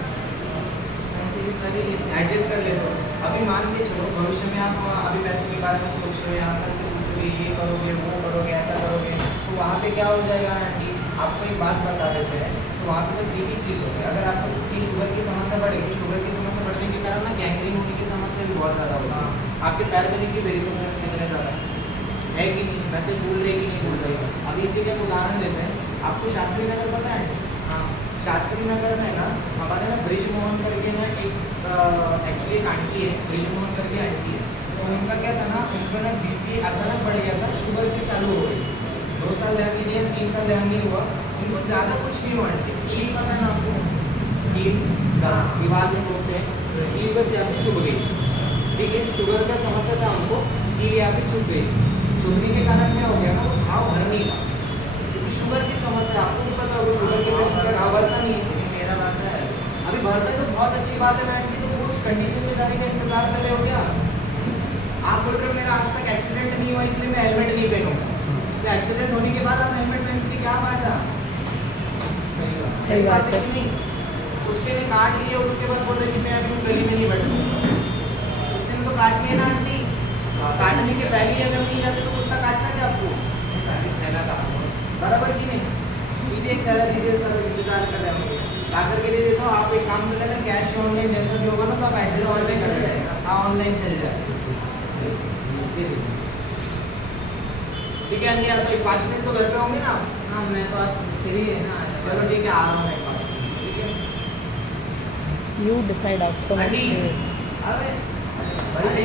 एडजस्ट कर ले। तो अभी मान के चलो भविष्य में आप अभी पैसे के बारे में सोच रहे हो, या अंकल से पूछोगे ये करोगे वो करोगे ऐसा करोगे, तो वहाँ पे क्या हो जाएगा आंटी, आपको एक बात बता देते हैं, तो वहाँ पे बस एक ही चीज़ होगी, अगर आपकी शुगर की समस्या बढ़ेगी, शुगर की समस्या बढ़ने के कारण ना गैंग्रीन होने की समस्या भी बहुत ज़्यादा होगी, आपके पैर में देखिए वेरिकोस कितने ज़्यादा है कि नहीं, वैसे फूल रही कि नहीं फूल रही। अभी इसी का उदाहरण देते हैं, आपको शास्त्री नगर पता है? हाँ, शास्त्री नगर में ना हमारे ना ब्रिज मोहन करके ना एक एक्चुअली एक आंटी है, ब्रिज मोहन करके आंटी है, तो उनका क्या था ना, उनका ना बीपी अचानक बढ़ गया था, शुगर की चालू हो गई, 2 साल ध्यान नहीं दिया, 3 साल ध्यान नहीं हुआ, उनको ज़्यादा कुछ नहीं हुआ। ईट पता है ना आपको, ईट दीवार में बोलते हैं, ईट बस यहाँ पे चुभ गई, ठीक है, शुगर का समस्या था उनको, ईट यहाँ पे चुभ गई, चुभने के कारण क्या हो गया ना, वो घाव भर नहीं रहा, क्योंकि शुगर की समस्या आपको भी पता होगा, शुगर के पेशेंट का घाव भरता नहीं है, मेरा बात है अभी भरता है तो बहुत अच्छी बात है मैडम की, तो उस कंडीशन में जाने का इंतजार कर रहे हो क्या आप? बोल रहे हो मेरा आज तक एक्सीडेंट नहीं हुआ इसलिए मैं हेलमेट नहीं पहनूंगा, तो एक्सीडेंट होने के बाद आप हेलमेट पहनने की क्या फायदा? सही बात है कि नहीं? उसके में काट लिए और उसके बाद बोल रहे कि मैं अभी गली में नहीं बैठूंगा, कुत्ते में तो काटनी है ना आंटी, काटने के पहले ही अगर नहीं जाते तो कुत्ता काटता है आपको, बराबर कि नहीं? मुझे एक कह दीजिए सर, इंतजार कर रहे होंगे, ला करके दे देता हूँ, आप एक काम कर लेना, कैश या ऑनलाइन जैसा भी होगा ना, तो आप एड्रेस ऑनलाइन कर जाएगा, हाँ ऑनलाइन चल जाए, ठीक है आंटी? तो 5 मिनट तो घर पे होंगे ना आप? हाँ मैं तो आज फ्री है ना। चलो ठीक है, आ रहा हूँ 5 मिनट, ठीक है? You decide outcome of aunty, sale. अरे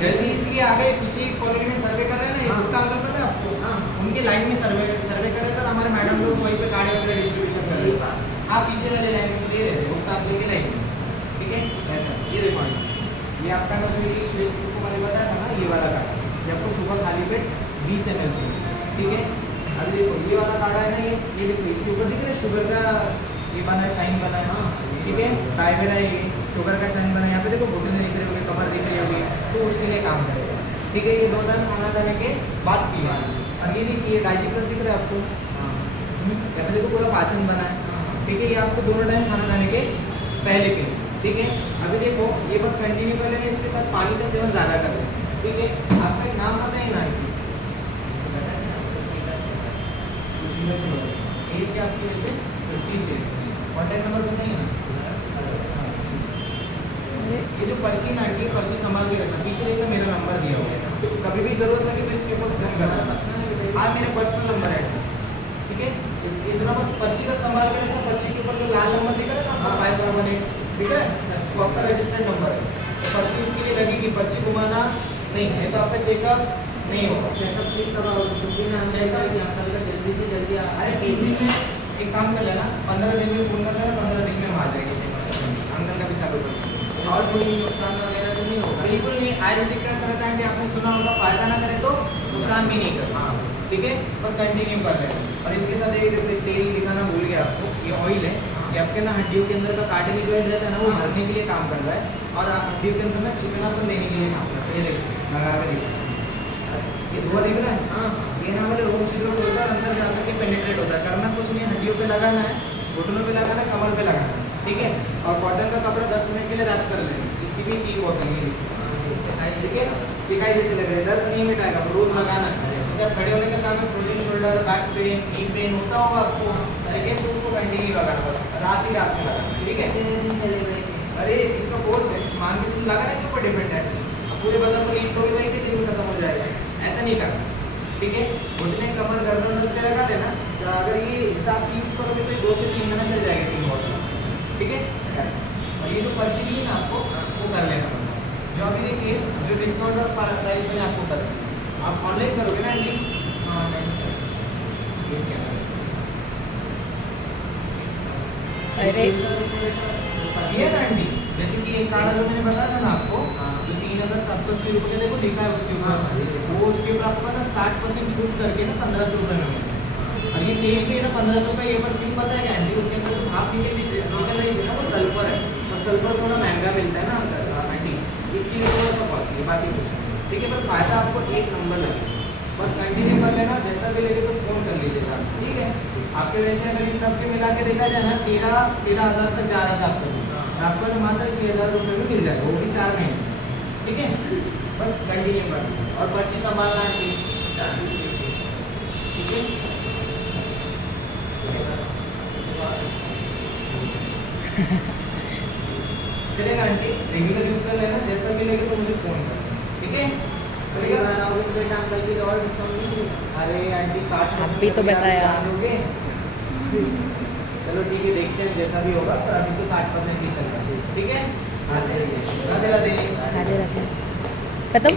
जल्दी इसलिए आ गए, पीछे कॉलोनी में सर्वे कर रहे हैं ना, ये गुप्ता अंकल पता है आपको? हाँ, उनके लाइन में सर्वे कर रहे थे, हमारे मैडम लोग वहीं पे कार्ड वगैरह डिस्ट्रीब्यूशन कर रहे थे, हाँ पीछे वाले लाइन में दे रहे थे, गुप्ता अंकल की लाइन में, ठीक है? ऐसा ये देखो, ये आपका जो ये श्वेत को मैंने बताया था ना, ये वाला कार्ड, ये आपको सुबह खाली पेट 20 ml, ठीक है? अभी देखो ये वाला कार्ड है ना, ये देखो इसके ऊपर दिख रहा है शुगर का ये बना है, साइन बना है, हाँ ठीक है, डायबेट है, ये शुगर का साइन बना है, यहाँ पे देखो घुटने दिख रहे होंगे, कमर दिख रही होगी, तो उसके लिए काम करेगा, ठीक है? ये 2 टाइम खाना खाने के बाद पीना। और ये देखिए डाइजेस्ट दिख रहा है आपको, यहाँ पे देखो पूरा पाचन बना है, ठीक है? ये आपको 2 टाइम खाना खाने के पहले पीना, ठीक है? अभी देखो ये बस कंटिन्यू कर लेंगे, इसके साथ पानी का सेवन ज़्यादा करें, ठीक है? आपका एक नाम पता है ना? एज क्या आपकी वैसे 56। कॉन्टैक्ट नंबर बताइए ना। ये जो पर्ची ना आंटी, पर्ची संभाल के रखना, पीछे देखना मेरा नंबर दिया हुआ है, कभी भी जरूरत लगे तो इसके ऊपर फोन करना। हाँ मेरे पर्सनल नंबर है, ठीक है। इतना बस पर्ची का संभाल के रखना। पर्ची के ऊपर जो लाल नंबर दिख रहा है ना 518, ठीक है, वो आपका रजिस्टर्ड नंबर है। तो पर्ची उसके लिए लगेगी, पर्ची घुमाना नहीं है तो आपका चेकअप नहीं होगा। चेकअप प्लीज करवाओ, क्योंकि ना चेकअप अंकल का जल्दी से जल्दी अरे 30 दिन में एक काम कर लेना, 15 दिन में फोन कर लेना, 15 दिन में हम आ जाएंगे चेकअप, अंकल का भी चालू कर देंगे। और कोई नुकसान वगैरह तो नहीं होगा? बिल्कुल नहीं। आयुर्वेदिक का असर रहता है कि आपने सुना होगा, फायदा ना करे तो नुकसान भी नहीं करता, ठीक है। बस कंटिन्यू कर रहे हैं। और इसके साथ एक तेल दिखाना भूल गया आपको, ये ऑयल है, ये आपके ना हड्डियों के अंदर का कार्टिलेज ऑयल रहता है ना, वो भरने के लिए काम कर रहा है और हड्डियों के अंदर ना चिकनापन देने के लिए काम करता है। ये देखो लगा के देखो, ये धुआं दिख रहा है। हाँ, ये ना हमारे रोग छिद्रों को होता है, अंदर जाकर के पेनिट्रेट होता है। करना कुछ नहीं, हड्डियों पे लगाना है, घुटनों पे लगाना है, कमर पे लगाना है, ठीक है। और कॉटन का कपड़ा 10 मिनट के लिए रैप कर लेंगे, इसकी भी की होता है, ठीक है। सिकाई जैसे लग रहा है, दर्द नहीं मिटाएगा, रोज लगाना है। जैसे आप खड़े होने का काम है, frozen shoulder, back pain, knee pain होता होगा आपको, लेकिन तो उसको कंटिन्यू लगाना, बस रात ही रात में लगाना, ठीक है। नहीं चलेगा ये। अरे इसका कोर्स है, मान के तुम लगाने के ऊपर डिपेंड है। अब पूरे बदन को ईद होगी तो एक ही दिन में खत्म हो जाएगा, ऐसा नहीं करना, ठीक है। घुटने कमर गर्दन पे लगा लेना। तो अगर ये हिसाब से यूज करोगे तो 2 से 3 महीना चल जाएगा, 3 बॉटल, ठीक है ऐसा। और ये जो पर्ची दी है ना आपको, वो कर लेना बस। जो अभी देखिए जो डिस्काउंट और प्राइस मैंने आपको कर दिया, आप ऑनलाइन करोगे ना आंटी? हाँ नहीं इसके अंदर अरे ये ना आंटी, जैसे कि एक कार्ड जो मैंने बताया था ना आपको, जो 3780 रुपये देखो लिखा है उसके ऊपर, वो उसके ऊपर आपको ना 60% छूट करके ना 1500 रुपये में मिलता है। और ये तेल भी है ना 1500 का, ये पर क्यों पता है क्या आंटी? उसके अंदर जो भाप निकल रही है ना वो सल्फर है, और सल्फर थोड़ा महंगा मिलता है ना आंटी, इसके लिए थोड़ा सा कॉस्टली, बाकी कुछ नहीं, ठीक है। पर फायदा आपको एक नंबर लगेगा, बस कंटिन्यू कर लेना। जैसा भी लगे तो फ़ोन कर लीजिएगा, ठीक है। आपके वैसे अगर इस सब के मिला के देखा जाए ना 13,000 तक जा रहा था आपको तो मात्र 6,000 रुपये में मिल जाएगा, वो भी 4 महीने, ठीक है। बस कंटिन्यू कर और पर्ची संभालना आंटी, ठीक है। चलेगा आंटी, रेगुलर यूज कर लेना, जैसा भी लगे तो मुझे फ़ोन कर, ठीक है। बेटा अंकल की और डिस्काउंट नहीं मिलेगा? अरे आंटी 60 आप भी तो बताया। दोगे। चलो ठीक है, देखते हैं जैसा भी होगा, पर अभी तो 60% ही चल रहा है, ठीक है। राधे राधे। राधे राधे। खत्म।